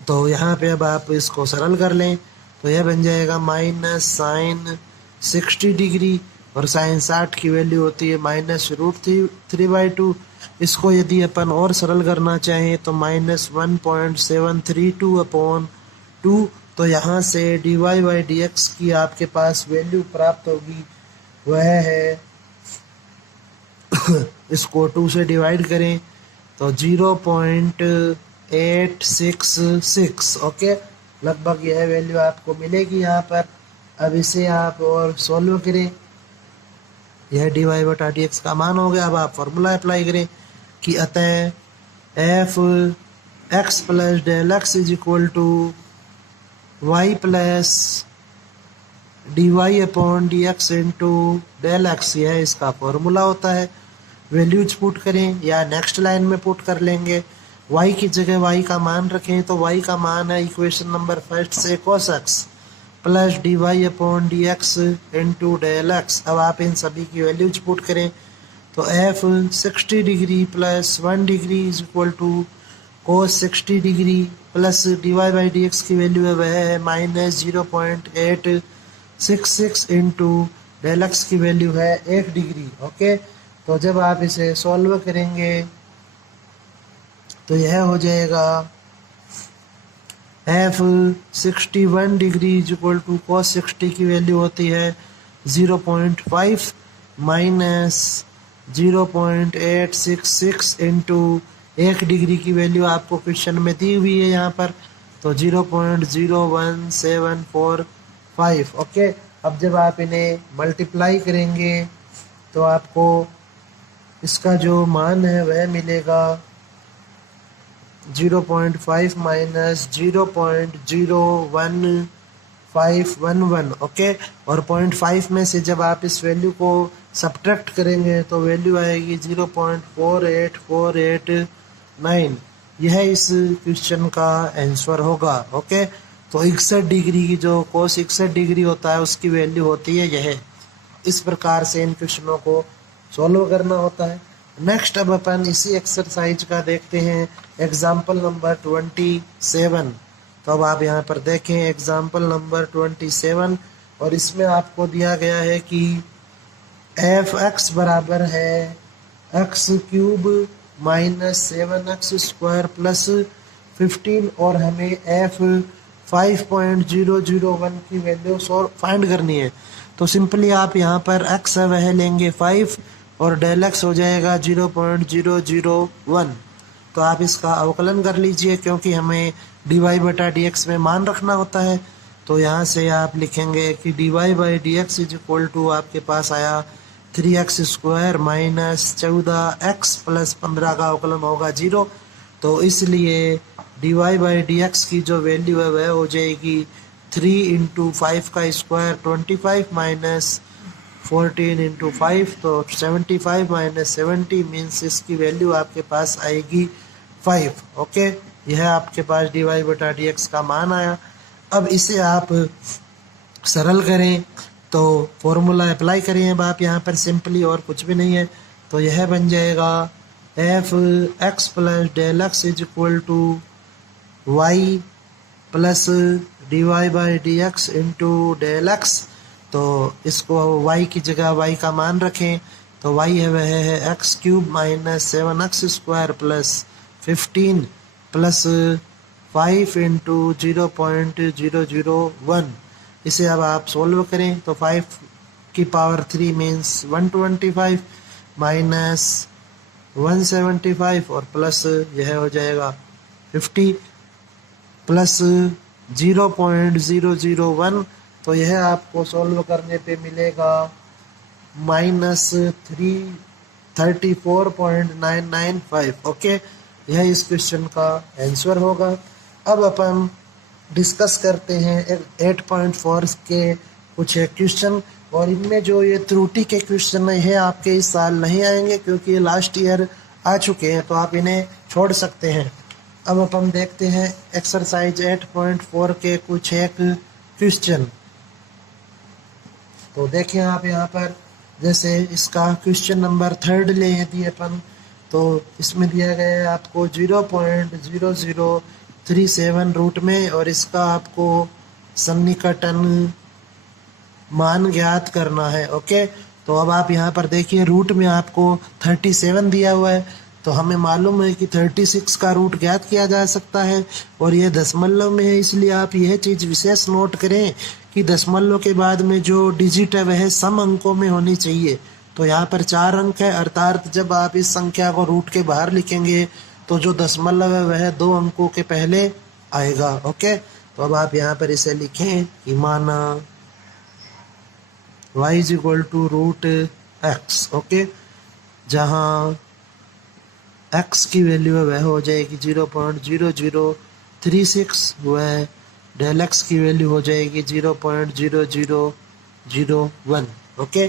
तो यहाँ पे अब आप इसको सरल कर लें तो यह बन जाएगा माइनस साइन 60 डिग्री और साइन 60 की वैल्यू होती है -√3/2। इसको यदि अपन और सरल करना चाहें तो -1.732/2। तो यहाँ से dy/dx की आपके पास वैल्यू प्राप्त होगी वह है इसको 2 से डिवाइड करें तो 0.866। ओके, लगभग यह वैल्यू आपको मिलेगी यहाँ पर। अब इसे आप और सॉल्व करें, यह dy/dx का मान हो गया। अब आप फॉर्मूला अप्लाई करें कि अतः f x plus del x is equal to Y plus D y upon d x into del x, यह इसका फॉर्मूला होता है। वैल्यूज पुट करें या नेक्स्ट लाइन में पुट कर लेंगे। y की जगह y का मान रखें तो y का मान है इक्वेशन नंबर फर्स्ट से cos x plus D y upon d x into del x. अब आप इन सभी की वैल्यूज पुट करें तो f 60 degree plus 1 degree is equal to cos 60 degree plus D Y by D x की value है वह है माइनस 0.866 इंटू डेल एक्स की वैल्यू है 1 डिग्री। ओके, तो जब आप इसे सॉल्व करेंगे तो यह हो जाएगा f 61 degree is equal to cos 60 की वैल्यू होती है 0.5 माइनस 0.866 इंटू 1 डिग्री की वैल्यू आपको क्वेश्चन में दी हुई है यहाँ पर, तो 0.01745। ओके, अब जब आप इन्हें मल्टीप्लाई करेंगे तो आपको इसका जो मान है वह मिलेगा 0.5 माइनस 0.01511। ओके, और 0.5 में से जब आप इस वैल्यू को सब्ट्रैक्ट करेंगे तो वैल्यू आएगी 0.48489। यह इस क्वेश्चन का आंसर होगा। ओके, तो 61 डिग्री की जो cos 61 डिग्री होता है उसकी वैल्यू होती है यह। इस प्रकार से इन क्वेश्चनों को सॉल्व करना होता है। नेक्स्ट अब अपन इसी एक्सरसाइज का देखते हैं एग्जाम्पल नंबर 27। तो अब आप यहाँ पर देखें एग्जाम्पल नंबर 27 और इसमें आपको दिया गया है कि एफ एक्स बराबर है x cube minus 7x square plus 15 और हमें एफ 5.001 की वैल्यू फाइंड करनी है। तो सिंपली आप यहाँ पर x है वह लेंगे 5 और डेल एक्स हो जाएगा 0.001। तो आप इसका अवकलन कर लीजिए क्योंकि हमें डी वाई बटा डी एक्स में मान रखना होता है। तो यहाँ से आप लिखेंगे कि d Y by D x is equal to आपके पास आया 3x square minus 14x plus 15 का अवकलन होगा 0। तो इसलिए d Y by D x की जो वैल्यू है वह हो जाएगी 3 इंटू 5 का स्क्वायर 25 माइनस 14 इंटू 5, तो 75 माइनस 70 मीन्स इसकी वैल्यू आपके पास आएगी 5। ओके, यह आपके पास डी वाई बटा डी एक्स का मान आया। अब इसे आप सरल करें तो फॉर्मूला अप्लाई करें अब आप यहाँ पर सिंपली, और कुछ भी नहीं है। तो यह बन जाएगा f x plus del x is equal to Y plus D Y by D x into del x. तो इसको y की जगह y का मान रखें तो y है वह है x cube minus 7x square plus 15 plus 5 into 0.001। इसे अब आप सोल्व करें तो 5 की पावर 3 मीन्स 125 माइनस 175 और प्लस यह हो जाएगा 50 प्लस 0.001। तो यह आपको सॉल्व करने पे मिलेगा माइनस 334.995। ओके, यह इस क्वेश्चन का आंसर होगा। अब अपन डिस्कस करते हैं 8.4 के कुछ क्वेश्चन, और इनमें जो ये त्रुटि के क्वेश्चन है यह आपके इस साल नहीं आएंगे क्योंकि ये लास्ट ईयर आ चुके हैं, तो आप इन्हें छोड़ सकते हैं। अब अपन देखते हैं एक्सरसाइज 8.4 के कुछ एक क्वेश्चन। तो देखें आप यहाँ पर, जैसे इसका क्वेश्चन नंबर 3 ले यदि अपन, तो इसमें दिया गया है आपको 0.0037 रूट में और इसका आपको सन्निकटन मान ज्ञात करना है। ओके, तो अब आप यहाँ पर देखिए रूट में आपको 37 दिया हुआ है, तो हमें मालूम है कि 36 का रूट ज्ञात किया जा सकता है और ये दशमलव में है, इसलिए आप यह चीज़ विशेष नोट करें कि दशमलव के बाद में जो डिजिट है वह सम अंकों में होनी चाहिए। तो यहाँ पर 4 अंक है, अर्थात जब आप इस संख्या को रूट के बाहर लिखेंगे तो जो दशमलव है वह 2 अंकों के पहले आएगा। ओके, तो अब आप यहाँ पर इसे लिखें कि माना y is equal to root x. Okay, जहाँ एक्स की वैल्यू है वह हो जाएगी 0.0036, वह डेल एक्स की वैल्यू हो जाएगी 0.0001। ओके,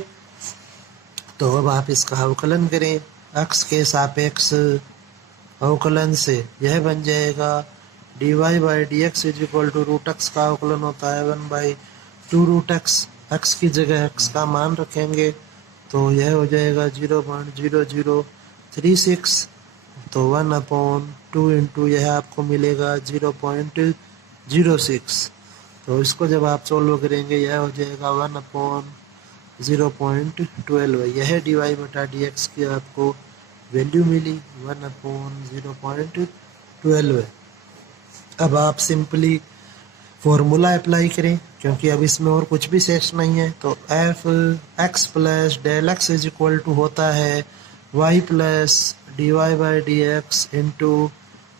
तो अब आप इसका अवकलन करें एक्स के सापेक्ष अवकलन से, यह बन जाएगा dy by D x is equal to root x का अवकलन होता है 1/2 रूट एक्स, एक्स की जगह एक्स का मान रखेंगे तो यह हो जाएगा 0.0036, तो 1/2 इंटू यह आपको मिलेगा 0.06, तो इसको जब आप सोल्व करेंगे यह हो जाएगा 1/0.12, यह dy बटा डी एक्स की आपको वैल्यू मिली 1/0.12। अब आप सिंपली फॉर्मूला अप्लाई करें क्योंकि अब इसमें और कुछ भी शेष नहीं है, तो F x plus del x is equal to होता है y plus D Y by D x into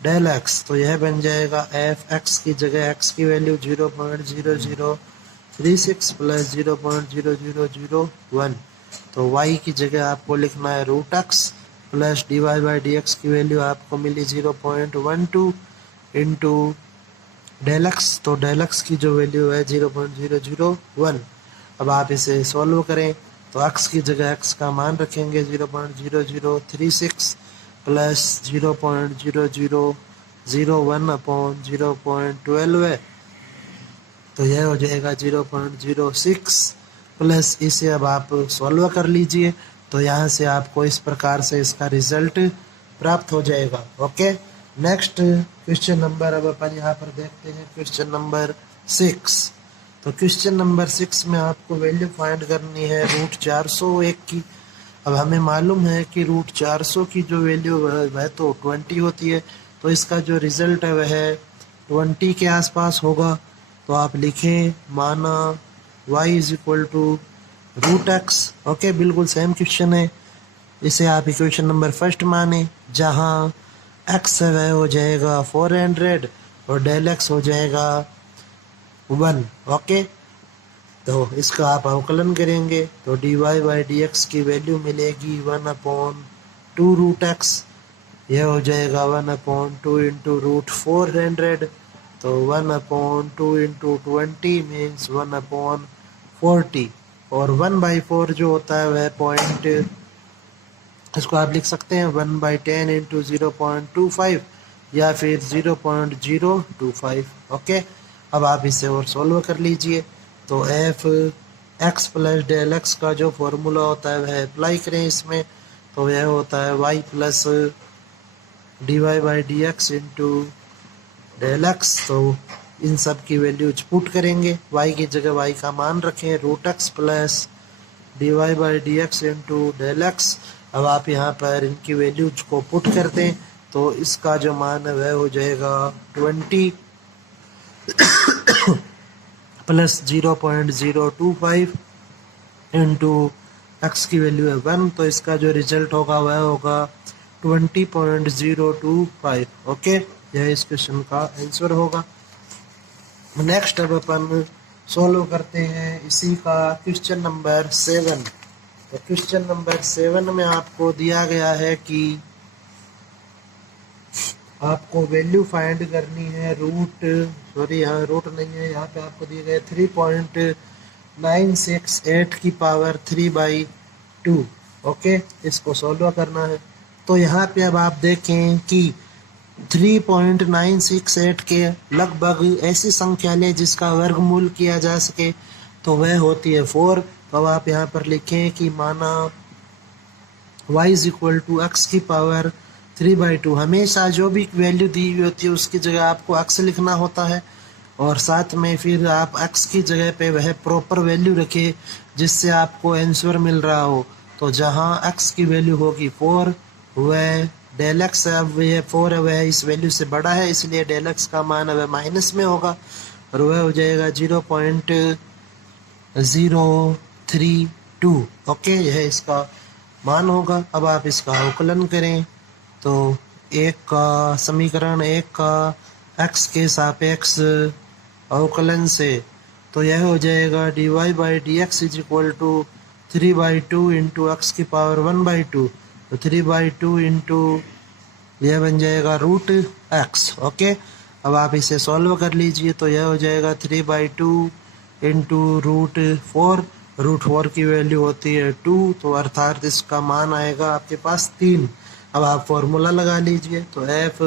del x, तो यह बन जाएगा एफ एक्स की जगह एक्स की वैल्यू 0.0036 प्लस 0.0001, तो वाई की जगह आपको लिखना है root x plus D Y by D x की वैल्यू आपको मिली 0.12 इंटू डेल एक्स, तो डेल एक्स की जो वैल्यू है 0.001। अब आप इसे सॉल्व करें तो एक्स की जगह एक्स का मान रखेंगे 0.0036 प्लस 0.0001 अपॉन 0.12, तो यह हो जाएगा 0.06 प्लस इसे अब आप सॉल्व कर लीजिए, तो यहाँ से आपको इस प्रकार से इसका रिजल्ट प्राप्त हो जाएगा। ओके, नेक्स्ट क्वेश्चन नंबर अब अपन यहाँ पर देखते हैं क्वेश्चन नंबर 6। तो क्वेश्चन नंबर 6 में आपको वैल्यू फाइंड करनी है रूट 401 की। अब हमें मालूम है कि रूट 400 की जो वैल्यू वह तो 20 होती है, तो इसका जो रिजल्ट है वह 20 के आसपास होगा, तो आप लिखें माना y is equal to root x. Okay, बिल्कुल सेम क्वेश्चन है, इसे आप इक्वेशन नंबर फर्स्ट माने, जहाँ x है वह हो जाएगा 400 और डेल x हो जाएगा 1। ओके, तो इसका आप अवकलन करेंगे तो dy बाई डी एक्स की वैल्यू मिलेगी 1/2 रूट एक्स, यह हो जाएगा 1/2 इंटू रूट 400, तो 1/2 इंटू 20 मीन्स 1/40, और 1/4 जो होता है वह पॉइंट, इसको आप लिख सकते हैं 1/10 इंटू 0.25 या फिर 0.025। ओके, अब आप इसे और सोल्व कर लीजिए, तो F x plus del x का जो फॉर्मूला होता है वह अप्लाई करें इसमें, तो यह होता है y plus D Y by D x into del x, तो इन सब की वैल्यूज पुट करेंगे, y की जगह y का मान रखें root x plus D Y by D x into del x. अब आप यहाँ पर इनकी वैल्यूज को पुट कर दें तो इसका जो मान है वह हो जाएगा 20 प्लस 0.025 इंटू एक्स की वैल्यू है 1, तो इसका जो रिजल्ट होगा वह होगा 20.025। ओके, यह इस क्वेश्चन का आंसर होगा। नेक्स्ट अब अपन सॉल्व करते हैं इसी का क्वेश्चन नंबर 7। तो क्वेश्चन नंबर 7 में आपको दिया गया है कि आपको वैल्यू फाइंड करनी है रूट, सॉरी यहाँ रूट नहीं है, यहाँ पे आपको दिए गए 3.968 की पावर 3/2। ओके, इसको सॉल्व करना है, तो यहाँ पे अब आप देखें कि 3.968 के लगभग ऐसी संख्या लें जिसका वर्गमूल किया जा सके, तो वह होती है 4। तो अब आप यहाँ पर लिखें कि माना y is equal to x की पावर 3/2, हमेशा जो भी वैल्यू दी हुई होती है उसकी जगह आपको x लिखना होता है, और साथ में फिर आप x की जगह पे वह प्रॉपर वैल्यू रखिए जिससे आपको आंसर मिल रहा हो। तो जहाँ x की वैल्यू होगी 4, वह डेल एक्स है, अब यह 4 है वह इस वैल्यू से बड़ा है, इसलिए डेल एक्स का मान वह माइनस में होगा और वह हो जाएगा 0.032। ओके, यह इसका मान होगा। अब आप इसका अवकलन करें तो एक का समीकरण 1 का x के सापेक्ष अवकलन से, तो यह हो जाएगा dy by D x is equal to 3/2 into x की पावर 1/2, तो 3/2 इंटू यह बन जाएगा रूट एक्स। ओके, अब आप इसे सॉल्व कर लीजिए तो यह हो जाएगा 3/2 इंटू √4। √4 की वैल्यू होती है 2, तो अर्थात इसका मान आएगा आपके पास 3। अब आप फॉर्मूला लगा लीजिए तो F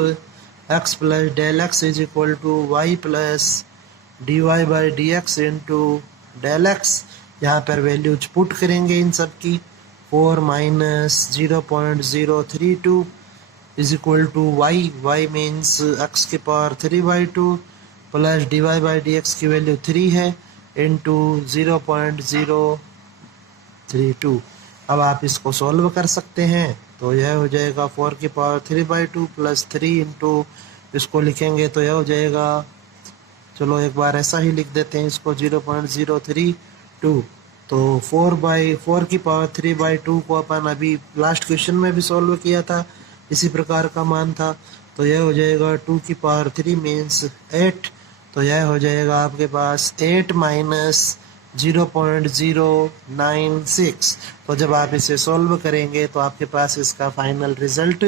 x plus del x is equal to Y plus D Y by D x into del X. यहाँ पर वैल्यूज पुट करेंगे इन सब की। 4 minus 0.032 is equal to Y. Y means X की power 3/2 plus D Y by D x की value 3 है into 0.032। अब आप इसको सॉल्व कर सकते हैं तो यह हो जाएगा 4 की पावर 3/2 प्लस 3 इंटू, इसको लिखेंगे तो यह हो जाएगा, चलो एक बार ऐसा ही लिख देते हैं इसको, 0.032। तो 4 की पावर 3/2 को अपन अभी लास्ट क्वेश्चन में भी सॉल्व किया था, इसी प्रकार का मान था। तो यह हो जाएगा 2 की पावर 3 मीन्स 8। तो यह हो जाएगा आपके पास 8 माइनस 0.096। तो जब आप इसे सॉल्व करेंगे तो आपके पास इसका फाइनल रिजल्ट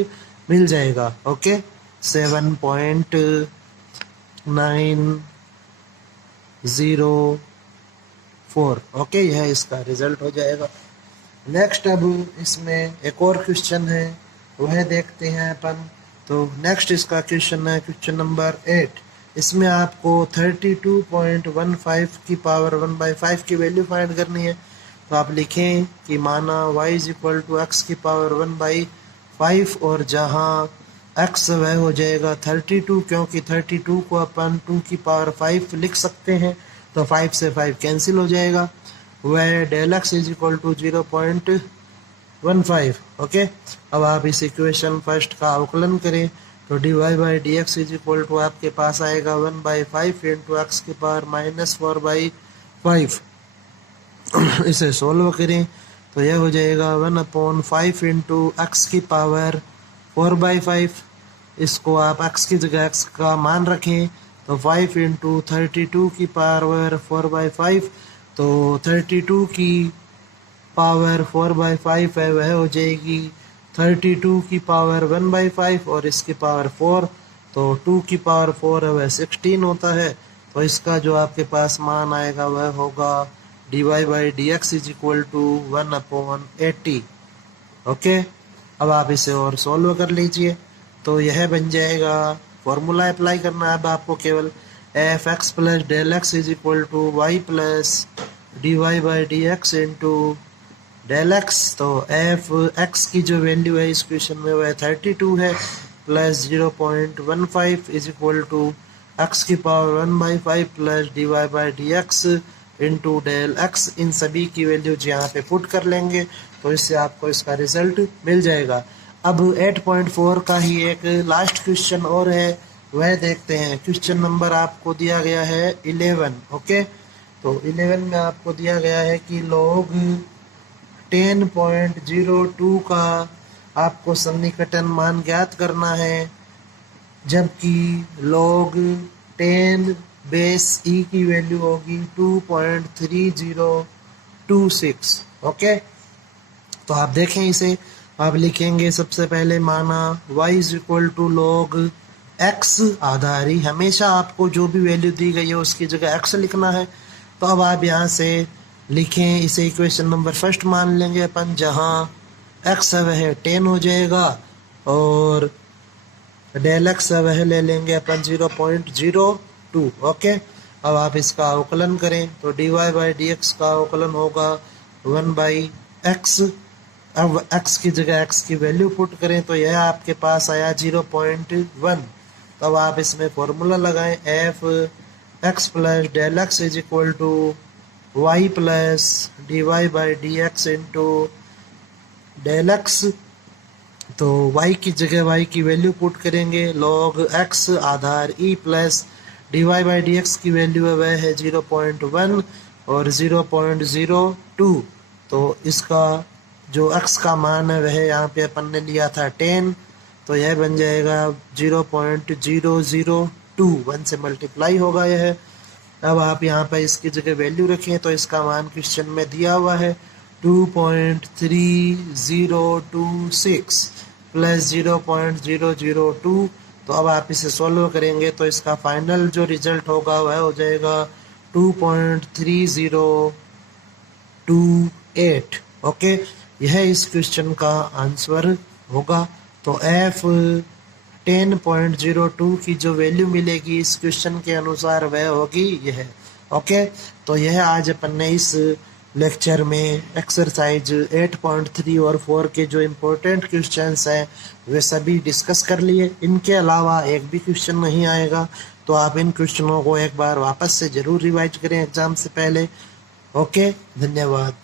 मिल जाएगा। ओके, 7.904। ओके, यह इसका रिजल्ट हो जाएगा। नेक्स्ट अब इसमें एक और क्वेश्चन है, वह देखते हैं अपन। तो नेक्स्ट इसका क्वेश्चन है क्वेश्चन नंबर 8। इसमें आपको 32.15 की पावर 1/5 की वैल्यू फाइंड करनी है। तो आप लिखें कि माना y is equal to x की पावर 1/5 और जहां x वह हो जाएगा 32, क्योंकि 32 को अपन 2 की पावर 5 लिख सकते हैं, तो 5 से 5 कैंसिल हो जाएगा। वह del x is equal to 0.15। Okay, अब आप इस इक्वेशन फर्स्ट का अवकलन करें तो d Y by D x is equal to आपके पास आएगा 1/5 इंटू एक्स की पावर -4/5। इसे सोल्व करें तो यह हो जाएगा 1/5 इंटू एक्स की पावर 4/5। इसको आप एक्स की जगह एक्स का मान रखें तो 5 इंटू 32 की पावर 4/5। तो 32 की पावर 4/5 है, वह हो जाएगी 32 की पावर 1/5 और इसकी पावर 4, तो 2 की पावर 4 है वह 16 होता है। तो इसका जो आपके पास मान आएगा वह होगा d Y by D x is equal to 1/80। Okay, अब आप इसे और सॉल्व कर लीजिए तो यह बन जाएगा, फॉर्मूला अप्लाई करना है अब आपको केवल। F x plus del x is equal to Y plus D Y by D x into del x. तो एफ एक्स की जो वैल्यू है इस क्वेश्चन में वह 32 है, plus 0.15 is equal to x की power 1/5 plus D Y by D x into del X. इन सभी की वैल्यूज यहाँ पे पुट कर लेंगे तो इससे आपको इसका रिजल्ट मिल जाएगा। अब 8.4 का ही एक लास्ट क्वेश्चन और है, वह देखते हैं। क्वेश्चन नंबर आपको दिया गया है 11। ओके, तो 11 में आपको दिया गया है कि लोग 10.02 का आपको सन्निकटन मान ज्ञात करना है, जबकि log 10 बेस e की वैल्यू होगी 2.3026। ओके, तो आप देखें इसे, आप लिखेंगे सबसे पहले माना y is equal to log x आधारी। हमेशा आपको जो भी वैल्यू दी गई है उसकी जगह x लिखना है। तो अब आप यहाँ से लिखें, इसे इक्वेशन नंबर फर्स्ट मान लेंगे अपन, जहाँ x है वह 10 हो जाएगा और डेल एक्स है वह ले लेंगे अपन 0.02। ओके, अब आप इसका अवकलन करें तो d Y by D x का अवकलन होगा 1/x। अब x की जगह x की वैल्यू पुट करें तो यह आपके पास आया 0.1। तो अब आप इसमें फॉर्मूला लगाएं, f x plus del x is equal to Y plus D Y by D x into del x. तो y की जगह y की वैल्यू पुट करेंगे, log x आधार e plus D Y by D x की value है वह है 0.1 और 0.02। तो इसका जो x का मान है वह यहाँ पे अपन ने लिया था 10, तो यह बन जाएगा 0.002। 1 से मल्टीप्लाई होगा यह। अब आप यहाँ पर इसकी जगह वैल्यू रखें तो इसका मान क्वेश्चन में दिया हुआ है 2.3026। प्लस 0.002। तो अब आप इसे सॉल्व करेंगे तो इसका फाइनल जो रिजल्ट होगा वह हो जाएगा 2.3028। ओके, यह इस क्वेश्चन का आंसर होगा। तो F10.02 की जो वैल्यू मिलेगी इस क्वेश्चन के अनुसार वह होगी यह। ओके, तो यह आज अपन ने इस लेक्चर में एक्सरसाइज 8.3 और 4 के जो इम्पोर्टेंट क्वेश्चंस हैं वे सभी डिस्कस कर लिए। इनके अलावा एक भी क्वेश्चन नहीं आएगा, तो आप इन क्वेश्चनों को एक बार वापस से ज़रूर रिवाइज करें एग्ज़ाम से पहले। ओके, धन्यवाद।